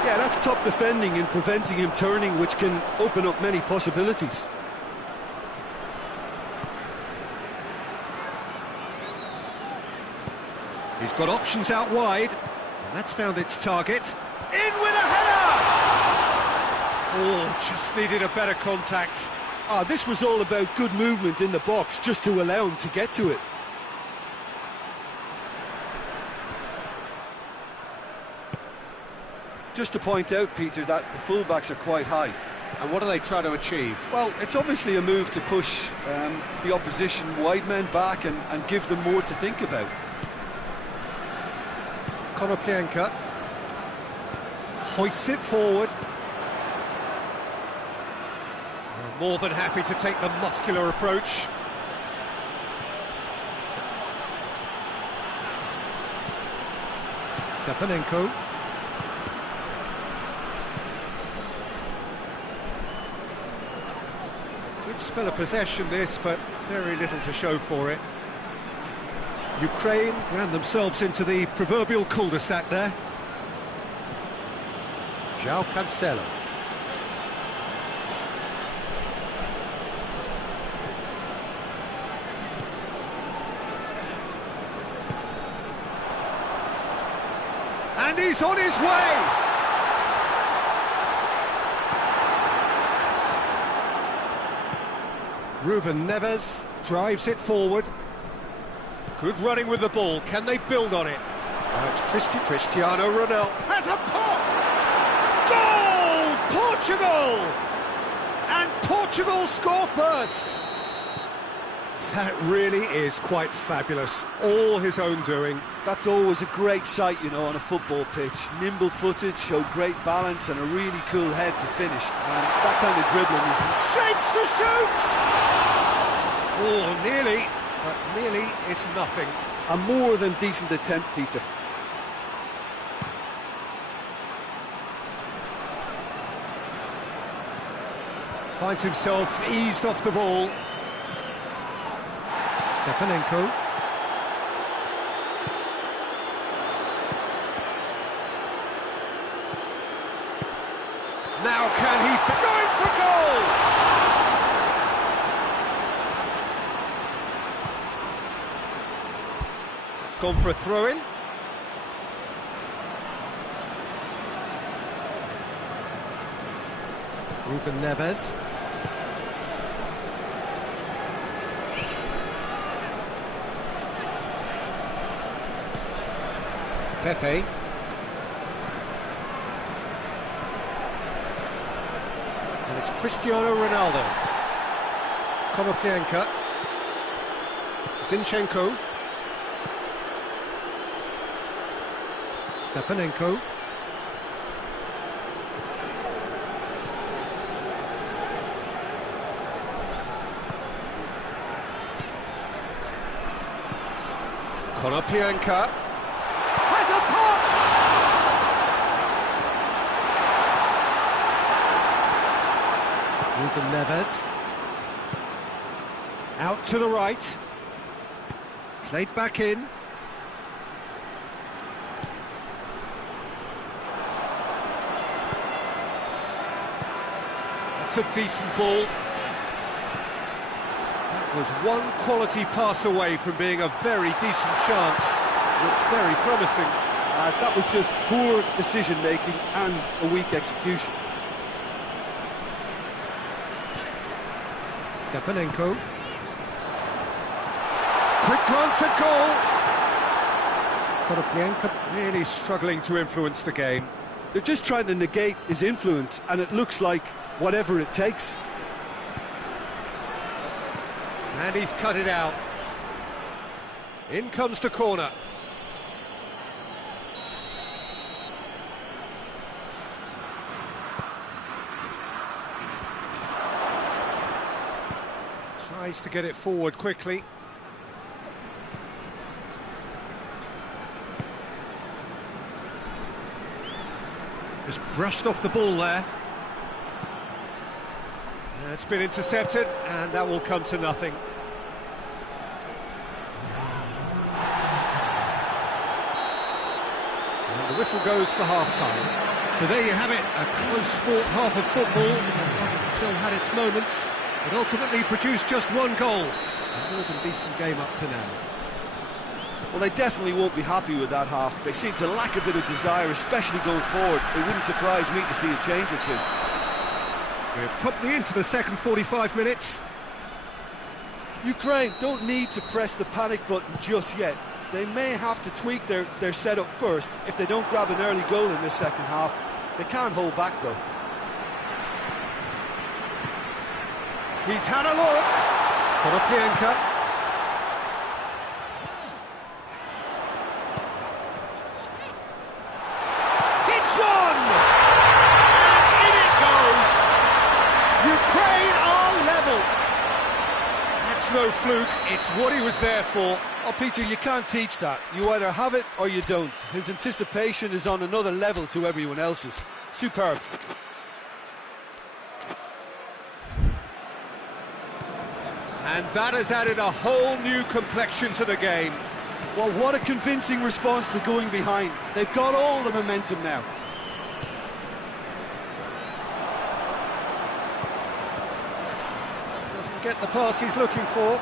Yeah, that's top defending and preventing him turning, which can open up many possibilities. He's got options out wide, and that's found its target. In with a header! Oh, just needed a better contact. This was all about good movement in the box, just to allow him to get to it. Just to point out, Peter, that the fullbacks are quite high. And what do they try to achieve? Well, it's obviously a move to push the opposition wide men back and give them more to think about. Konoplyanka hoists it forward. More than happy to take the muscular approach. Stepanenko. Good spell of possession this, but very little to show for it. Ukraine ran themselves into the proverbial cul-de-sac there. João Cancelo. And he's on his way! Ruben Neves drives it forward. Good running with the ball. Can they build on it? Now it's Cristiano Ronaldo. Has a pop! Goal! Portugal! And Portugal score first! That really is quite fabulous. All his own doing. That's always a great sight, you know, on a football pitch. Nimble-footed, showed great balance and a really cool head to finish. And that kind of dribbling is... Shapes to shoot! Oh, nearly. But nearly is nothing. A more than decent attempt, Peter. Finds himself eased off the ball. Stepanenko. Now can he... Going for goal! Gone for a throw-in. Ruben Neves. Pepe. And it's Cristiano Ronaldo. Konoplyanka. Zinchenko. Stepanenko. Konoplyanka has a pop! Ruben Neves. Out to the right. Played back in. That's a decent ball. That Was one quality pass away from being a very decent chance. Looked very promising. That was just poor decision-making and a weak execution. Stepanenko. Quick glance at goal. Konoplyanka really struggling to influence the game. They're just trying to negate his influence, and it looks like whatever it takes. And he's cut it out. In comes the corner. Tries to get it forward quickly. Just brushed off the ball there. It's been intercepted, and that will come to nothing. And the whistle goes for half-time. So there you have it, a close-fought half of football. It still had its moments, but ultimately produced just one goal. A more than decent game up to now. Well, they definitely won't be happy with that half. They seem to lack a bit of desire, especially going forward. It wouldn't surprise me to see a change or two. We're promptly into the second 45 minutes. Ukraine don't need to press the panic button just yet. They may have to tweak their setup first if they don't grab an early goal in this second half. They can't hold back, though. He's had a look. Konoplyanka. Hits one! And in it goes! Ukraine are level. That's no fluke, it's what he was there for. Oh, Peter, you can't teach that. You either have it or you don't. His anticipation is on another level to everyone else's. Superb. And that has added a whole new complexion to the game. Well, what a convincing response to going behind. They've got all the momentum now. Doesn't get the pass he's looking for.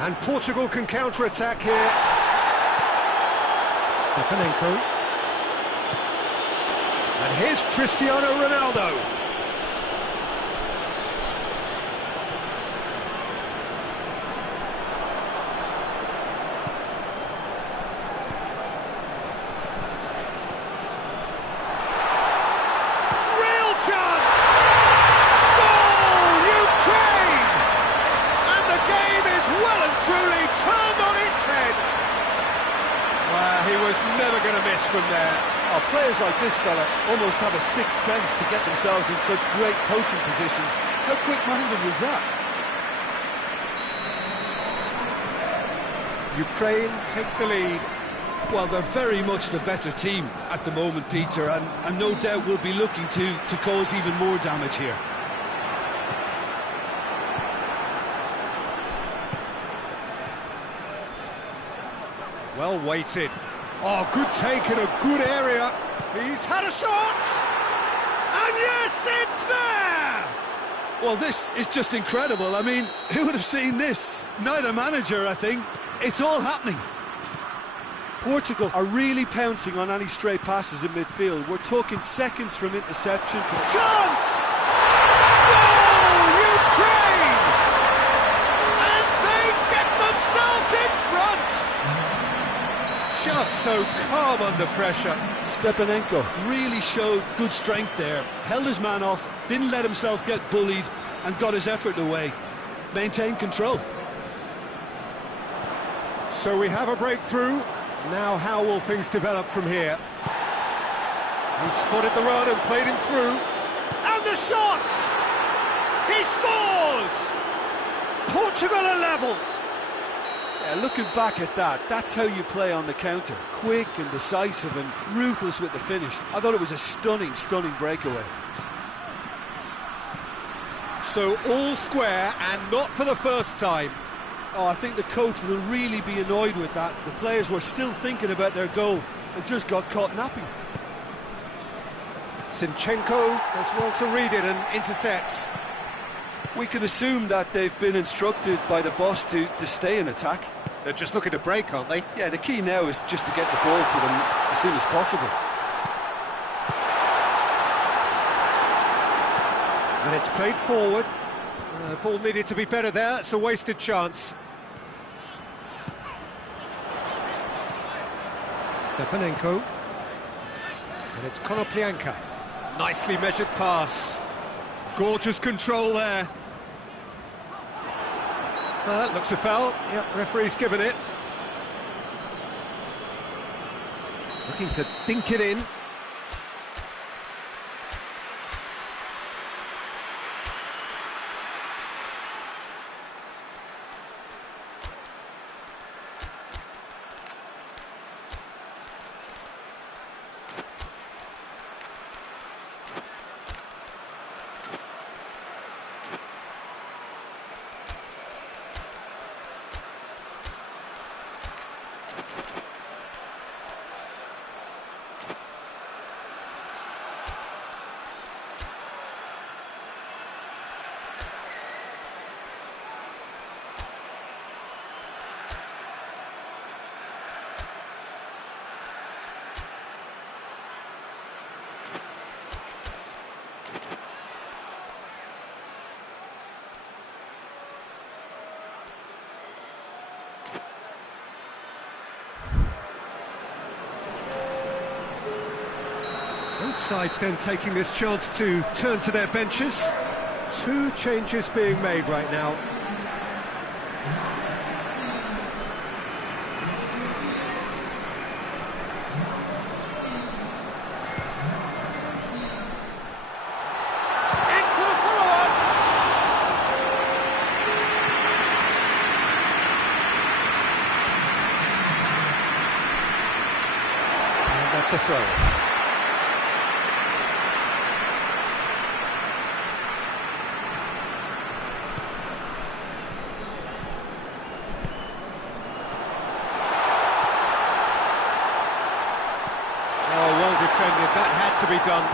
And Portugal can counter-attack here. Stepanenko. And here's Cristiano Ronaldo. Real chance! Goal, Ukraine! And the game is well and truly turned on its head. Well, he was never going to miss from there. Oh, players like this fella almost have a sixth sense to get themselves in such great poaching positions. How quick-minded was that? Ukraine take the lead. Well, they're very much the better team at the moment, Peter, and no doubt will be looking to cause even more damage here. Well weighted. Oh, good take in a good area. He's had a shot! And yes, it's there! Well, this is just incredible. I mean, who would have seen this? Neither manager, I think. It's all happening. Portugal are really pouncing on any stray passes in midfield. We're talking seconds from interception to... Chance! Goal, Ukraine! And they get themselves in front! Just so calm under pressure. Stepanenko really showed good strength there. Held his man off, didn't let himself get bullied, and got his effort away. Maintained control. So we have a breakthrough. Now how will things develop from here? He spotted the run and played him through. And the shot! He scores! Portugal are level. Yeah, looking back at that, that's how you play on the counter. Quick and decisive and ruthless with the finish. I thought it was a stunning, stunning breakaway. So all square, and not for the first time. Oh, I think the coach will really be annoyed with that. The players were still thinking about their goal and just got caught napping. Zinchenko does well to read it and intercepts. We can assume that they've been instructed by the boss to stay in attack. They're just looking to break, aren't they? Yeah, the key now is just to get the ball to them as soon as possible. And it's played forward. Ball needed to be better there. It's a wasted chance. Stepanenko. And it's Konoplyanka. Nicely measured pass. Gorgeous control there. Looks a foul. Yep, referee's given it. Looking to dink it in. Both sides then taking this chance to turn to their benches. Two changes being made right now. Into the follow-up! And that's a throw. That had to be done.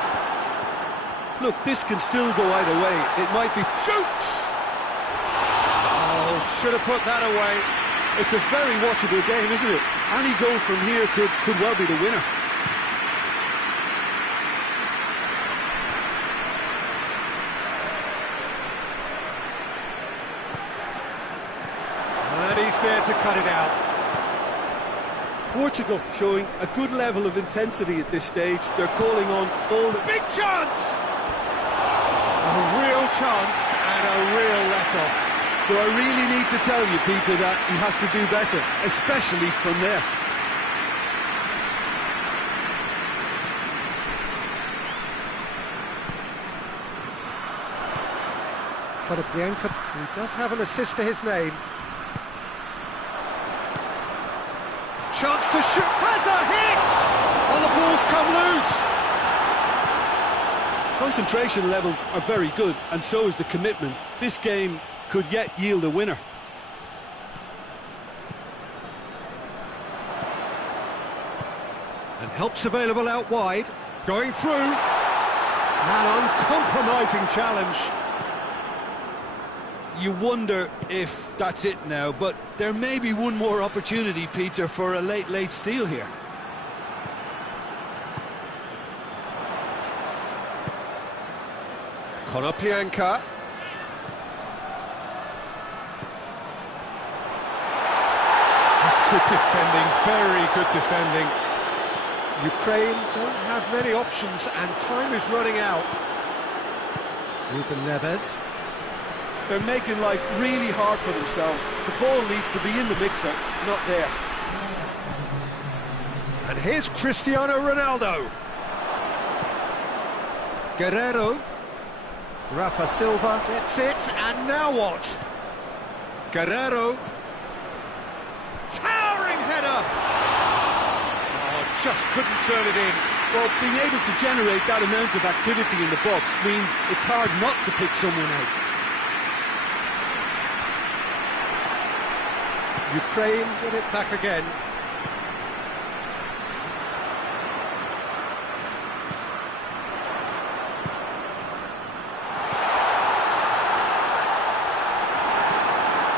Look, this can still go either way. It might be... Shoots! Oh, should have put that away. It's a very watchable game, isn't it? Any goal from here could well be the winner. And he's there to cut it out. Portugal showing a good level of intensity at this stage. They're calling on all the... Big chance! A real chance and a real let-off. Do I really need to tell you, Peter, that he has to do better, especially from there? Konoplyanka, who does have an assist to his name. Chance to shoot, has a hit! Oh, the ball's come loose! Concentration levels are very good, and so is the commitment. This game could yet yield a winner. And help's available out wide, going through. An uncompromising challenge. You wonder if that's it now, but there may be one more opportunity, Peter, for a late steal here. Konoplyanka. That's good defending, very good defending. Ukraine don't have many options and time is running out. Ruben Neves. They're making life really hard for themselves. The ball needs to be in the mixer, not there. And here's Cristiano Ronaldo. Guerrero. Rafa Silva gets it, and now what? Guerrero. Towering header! Oh, just couldn't turn it in. Well, being able to generate that amount of activity in the box means it's hard not to pick someone out. Ukraine get it back again.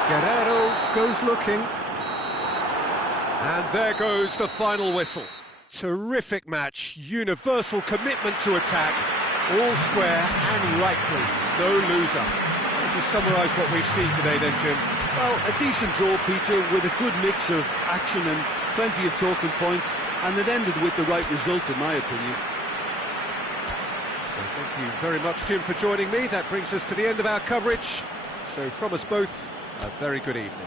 Guerrero goes looking. And there goes the final whistle. Terrific match, universal commitment to attack, all square and rightly, no loser. Would you summarise what we've seen today then, Jim? Well, a decent draw, Peter, with a good mix of action and plenty of talking points, and it ended with the right result, in my opinion. So thank you very much, Jim, for joining me. That brings us to the end of our coverage. So from us both, a very good evening.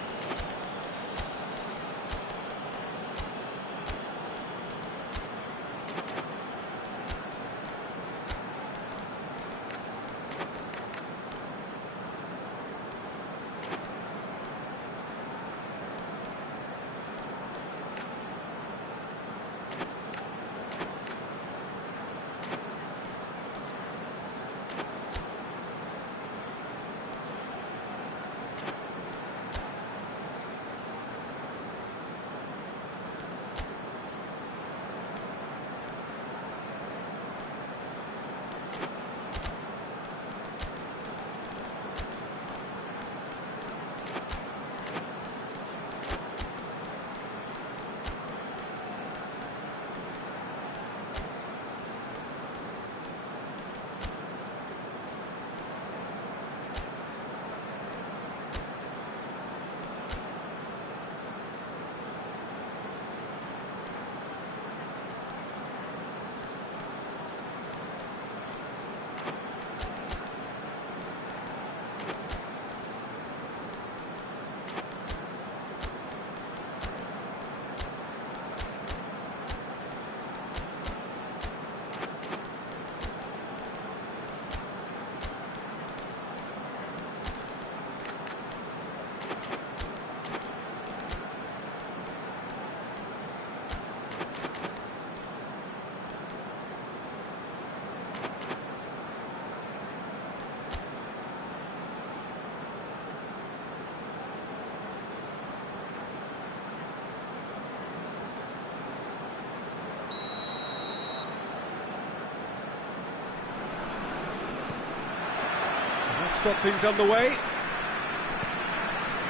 That's got things underway.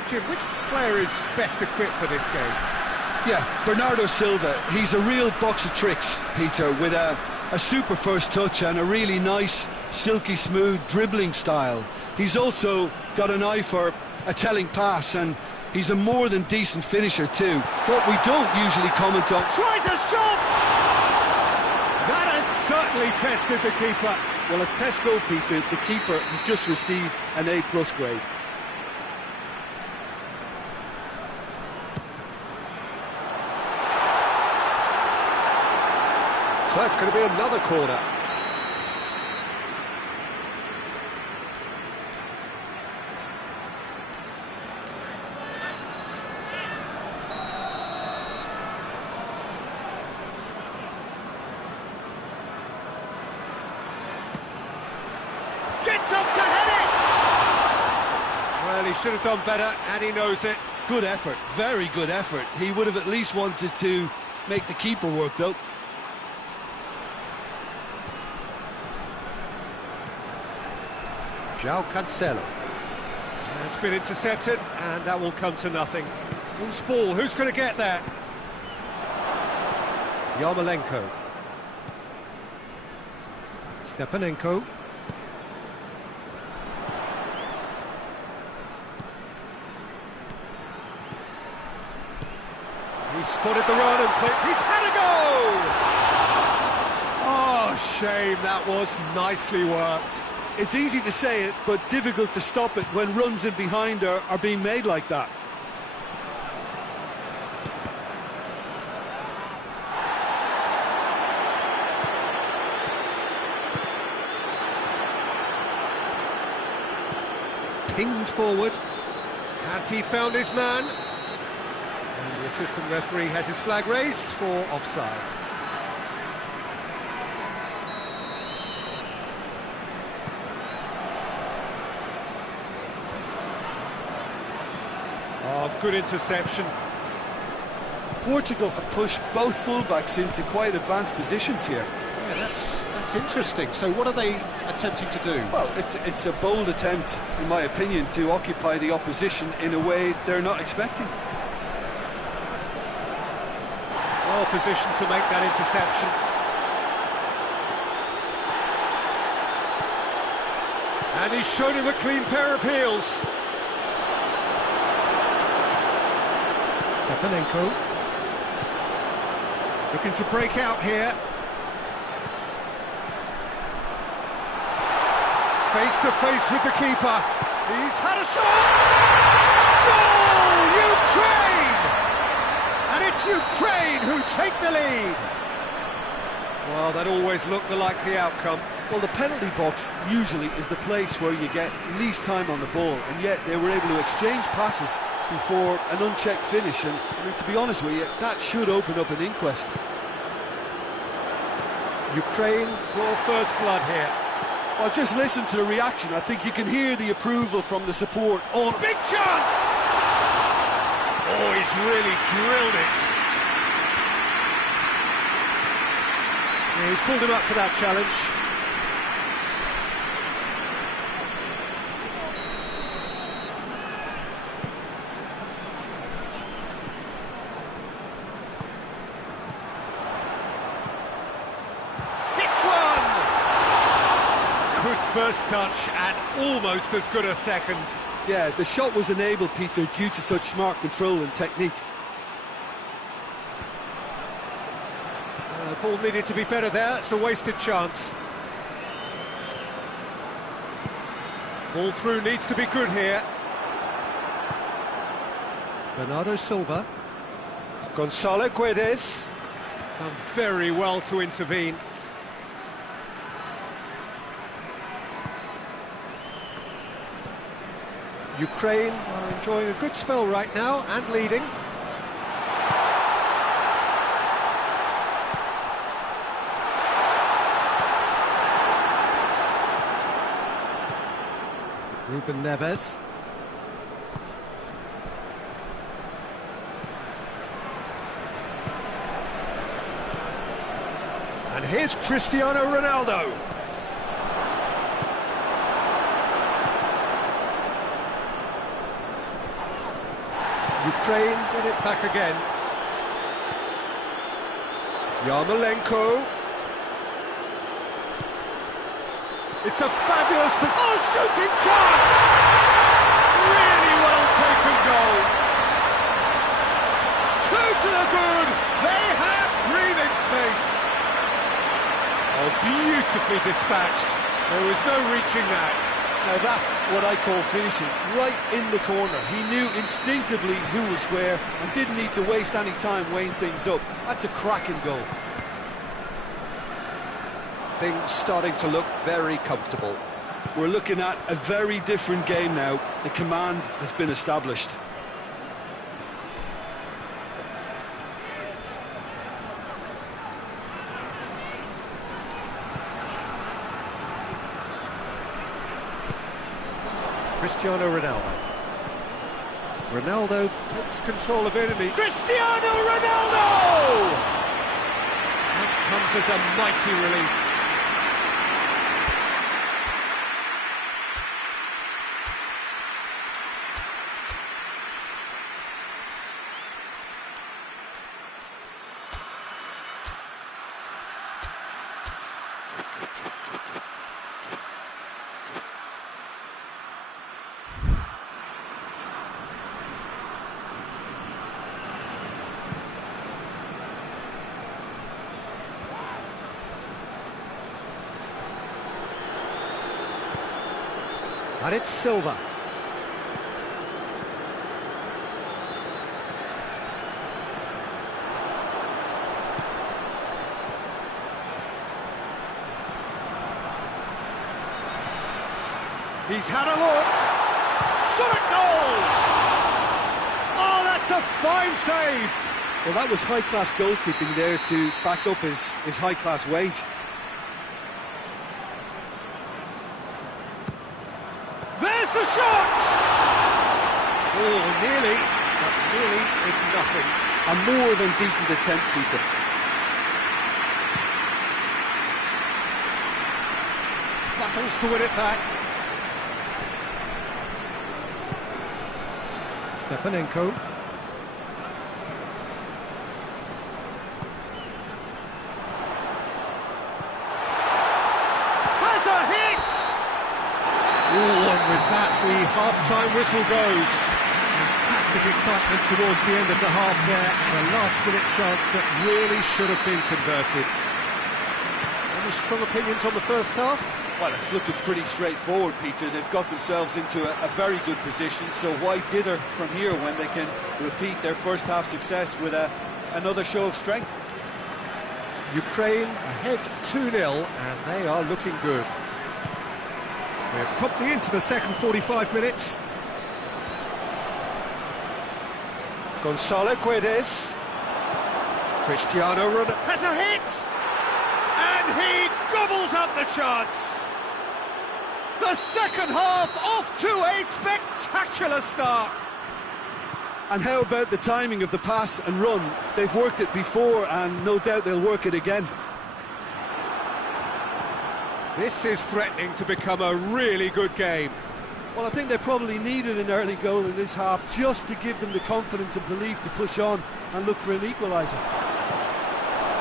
Jim, which player is best equipped for this game? Yeah, Bernardo Silva. He's a real box of tricks, Peter, with a super first touch and a really nice, silky smooth dribbling style. He's also got an eye for a telling pass, and he's a more than decent finisher too. What we don't usually comment on. Tries a shot! That has certainly tested the keeper. Well, as tests go, Peter, the keeper has just received an A+ grade. So that's going to be another corner. Gets up to head it! Well, he should have done better, and he knows it. Good effort, very good effort. He would have at least wanted to make the keeper work, though. João Cancelo. It's been intercepted, and that will come to nothing. Who's ball? Who's going to get there? Yarmolenko. Stepanenko. He's spotted the run and he's had a go! Oh, shame, that was nicely worked. It's easy to say it, but difficult to stop it when runs in behind are being made like that. Pinged forward. Has he found his man? And the assistant referee has his flag raised for offside. Oh, good interception. Portugal have pushed both fullbacks into quite advanced positions here. Yeah, that's interesting. So what are they attempting to do? Well, it's a bold attempt, in my opinion, to occupy the opposition in a way they're not expecting. Well positioned to make that interception. And he's shown him a clean pair of heels. Stepanenko. Looking to break out here. Face to face with the keeper. He's had a shot! Goal! Ukraine! And it's Ukraine who take the lead. Well, that always looked the likely outcome. Well, the penalty box usually is the place where you get least time on the ball, and yet they were able to exchange passes before an unchecked finish, and I mean, to be honest with you, that should open up an inquest. Ukraine draw first blood here. Well, just listen to the reaction. I think you can hear the approval from the support. Oh, Big chance! Oh, he's really drilled it. Yeah, he's pulled him up for that challenge. First touch and almost as good a second. Yeah, the shot was enabled, Peter, due to such smart control and technique. The ball needed to be better there, it's a wasted chance. Ball through needs to be good here. Bernardo Silva. Gonzalo Guedes. Done very well to intervene. Ukraine are enjoying a good spell right now and leading. Ruben Neves. And here's Cristiano Ronaldo. Ukraine get it back again. Yarmolenko. It's a fabulous... Oh, shooting chance! Really well taken goal. 2 to the good. They have breathing space. Oh, beautifully dispatched. There was no reaching that. Now that's what I call finishing, right in the corner. He knew instinctively who was where and didn't need to waste any time weighing things up. That's a cracking goal. Things starting to look very comfortable. We're looking at a very different game now. The command has been established. Cristiano Ronaldo. Ronaldo takes control of it and Cristiano Ronaldo! That comes as a mighty relief. And it's Silva. He's had a look. Shot at goal! Oh, that's a fine save! Well, that was high-class goalkeeping there to back up his high-class wage. There's the shot! Oh, nearly, but nearly is nothing. A more than decent attempt, Peter. battles to win it back. Stepanenko. Has a hit! Ooh, and with that, the half-time whistle goes. Fantastic excitement towards the end of the half there, and a last-minute chance that really should have been converted. Any strong opinions on the first half? Well, it's looking pretty straightforward, Peter. They've got themselves into a very good position, so why dither from here when they can repeat their first half success with another show of strength? Ukraine ahead 2-0, and they are looking good. We're promptly into the second 45 minutes. Gonzalo Guedes. Cristiano Ronaldo has a hit! And he gobbles up the chance! The second half off to a spectacular start! And how about the timing of the pass and run? They've worked it before, and no doubt they'll work it again. This is threatening to become a really good game. Well, I think they probably needed an early goal in this half just to give them the confidence and belief to push on and look for an equaliser.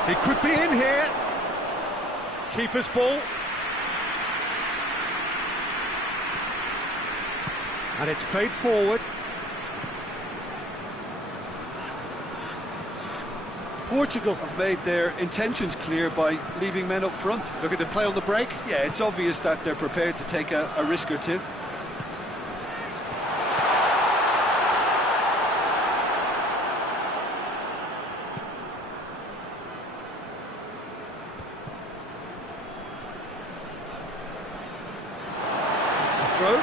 He could be in here. Keeper's ball. And it's played forward. Portugal have made their intentions clear by leaving men up front. Looking to play on the break. Yeah, it's obvious that they're prepared to take a risk or two. It's a throw.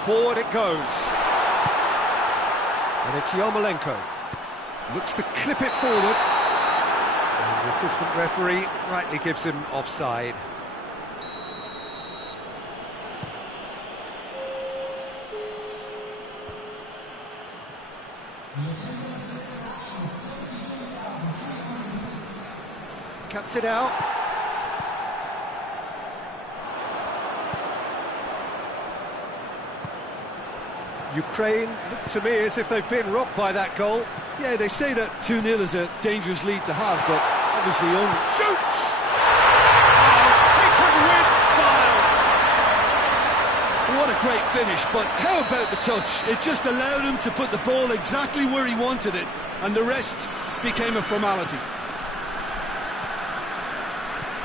Forward it goes. And it's Yarmolenko. Looks to clip it forward. And the assistant referee rightly gives him offside. Cuts it out. Ukraine look to me as if they've been rocked by that goal. Yeah, they say that 2-0 is a dangerous lead to have, but obviously only... Shoots! Oh, taken with style! What a great finish, but how about the touch? It just allowed him to put the ball exactly where he wanted it, and the rest became a formality.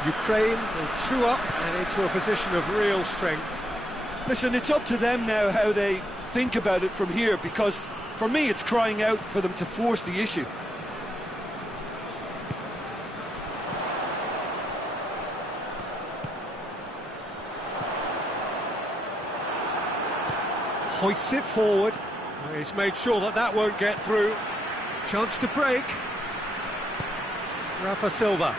Ukraine will 2 up and into a position of real strength. Listen, it's up to them now how they think about it from here, because for me it's crying out for them to force the issue. Hoists it forward. He's made sure that that won't get through. Chance to break. Rafa Silva.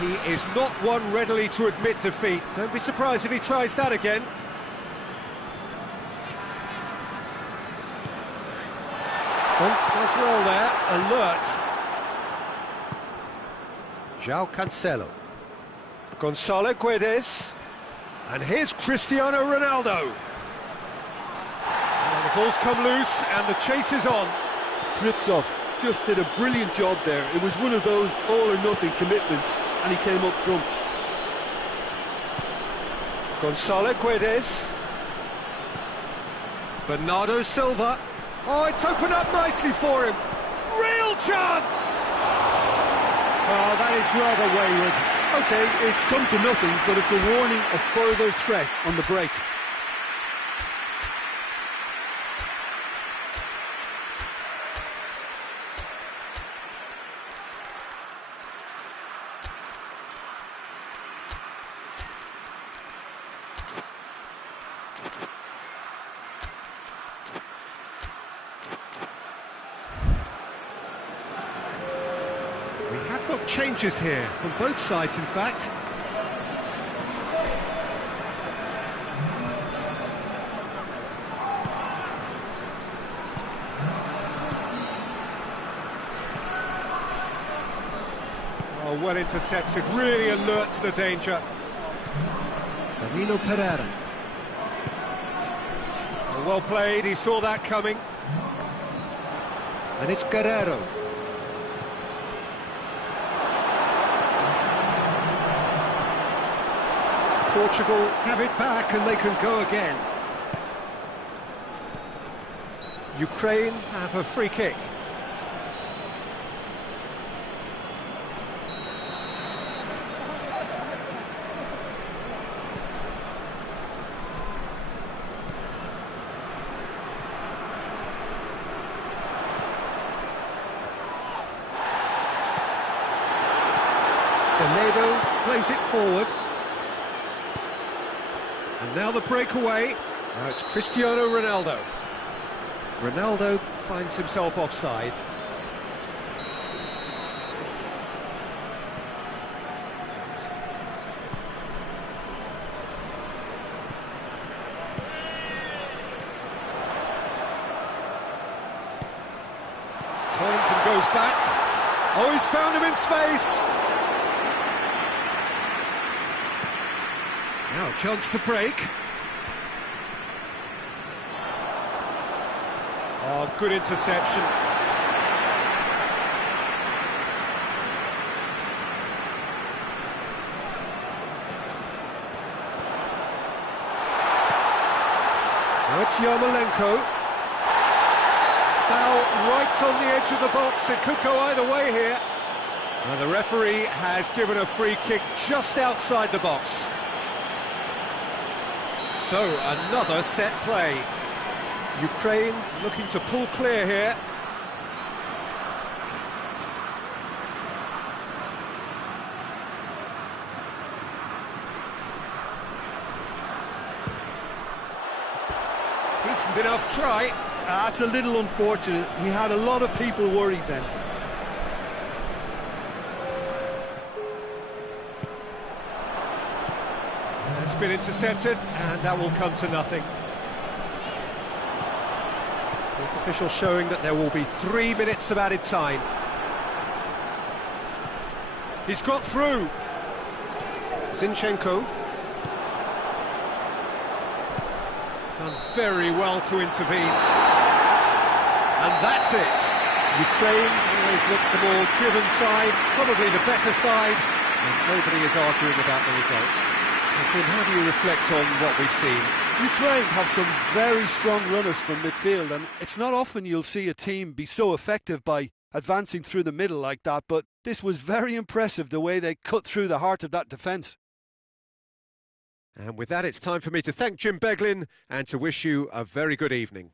He is not one readily to admit defeat. Don't be surprised if he tries that again. Font does well there, alert. João Cancelo. Gonzalo Guedes. And here's Cristiano Ronaldo. And the ball's come loose and the chase is on. Krivtsov just did a brilliant job there. It was one of those all-or-nothing commitments, and he came up trumps. Gonzalo Guedes. Bernardo Silva. Oh, it's opened up nicely for him. Real chance! Oh, that is rather wayward. Okay, it's come to nothing, but it's a warning of further threat on the break. We have got changes here from both sides, in fact. Oh, well intercepted, really alert to the danger. Danilo Pereira. Oh, well played, he saw that coming. And it's Guerrero. Portugal have it back and they can go again. Ukraine have a free kick. Semedo plays it forward. And now the breakaway. Now it's Cristiano Ronaldo. Ronaldo finds himself offside. Turns and goes back. Oh, he's found him in space. Now a chance to break. Oh, good interception. Now it's Yarmolenko. Foul right on the edge of the box. It could go either way here. Now the referee has given a free kick just outside the box. So, another set play. Ukraine looking to pull clear here. Decent enough try. That's a little unfortunate. He had a lot of people worried then. It's been intercepted, and that will come to nothing. Fourth official showing that there will be 3 minutes of added time. He's got through. Zinchenko. Done very well to intervene. And that's it. Ukraine always looked the more driven side, probably the better side, and nobody is arguing about the results. Tim, how do you reflect on what we've seen? Ukraine have some very strong runners from midfield, and it's not often you'll see a team be so effective by advancing through the middle like that, but this was very impressive, the way they cut through the heart of that defence. And with that, it's time for me to thank Jim Beglin and to wish you a very good evening.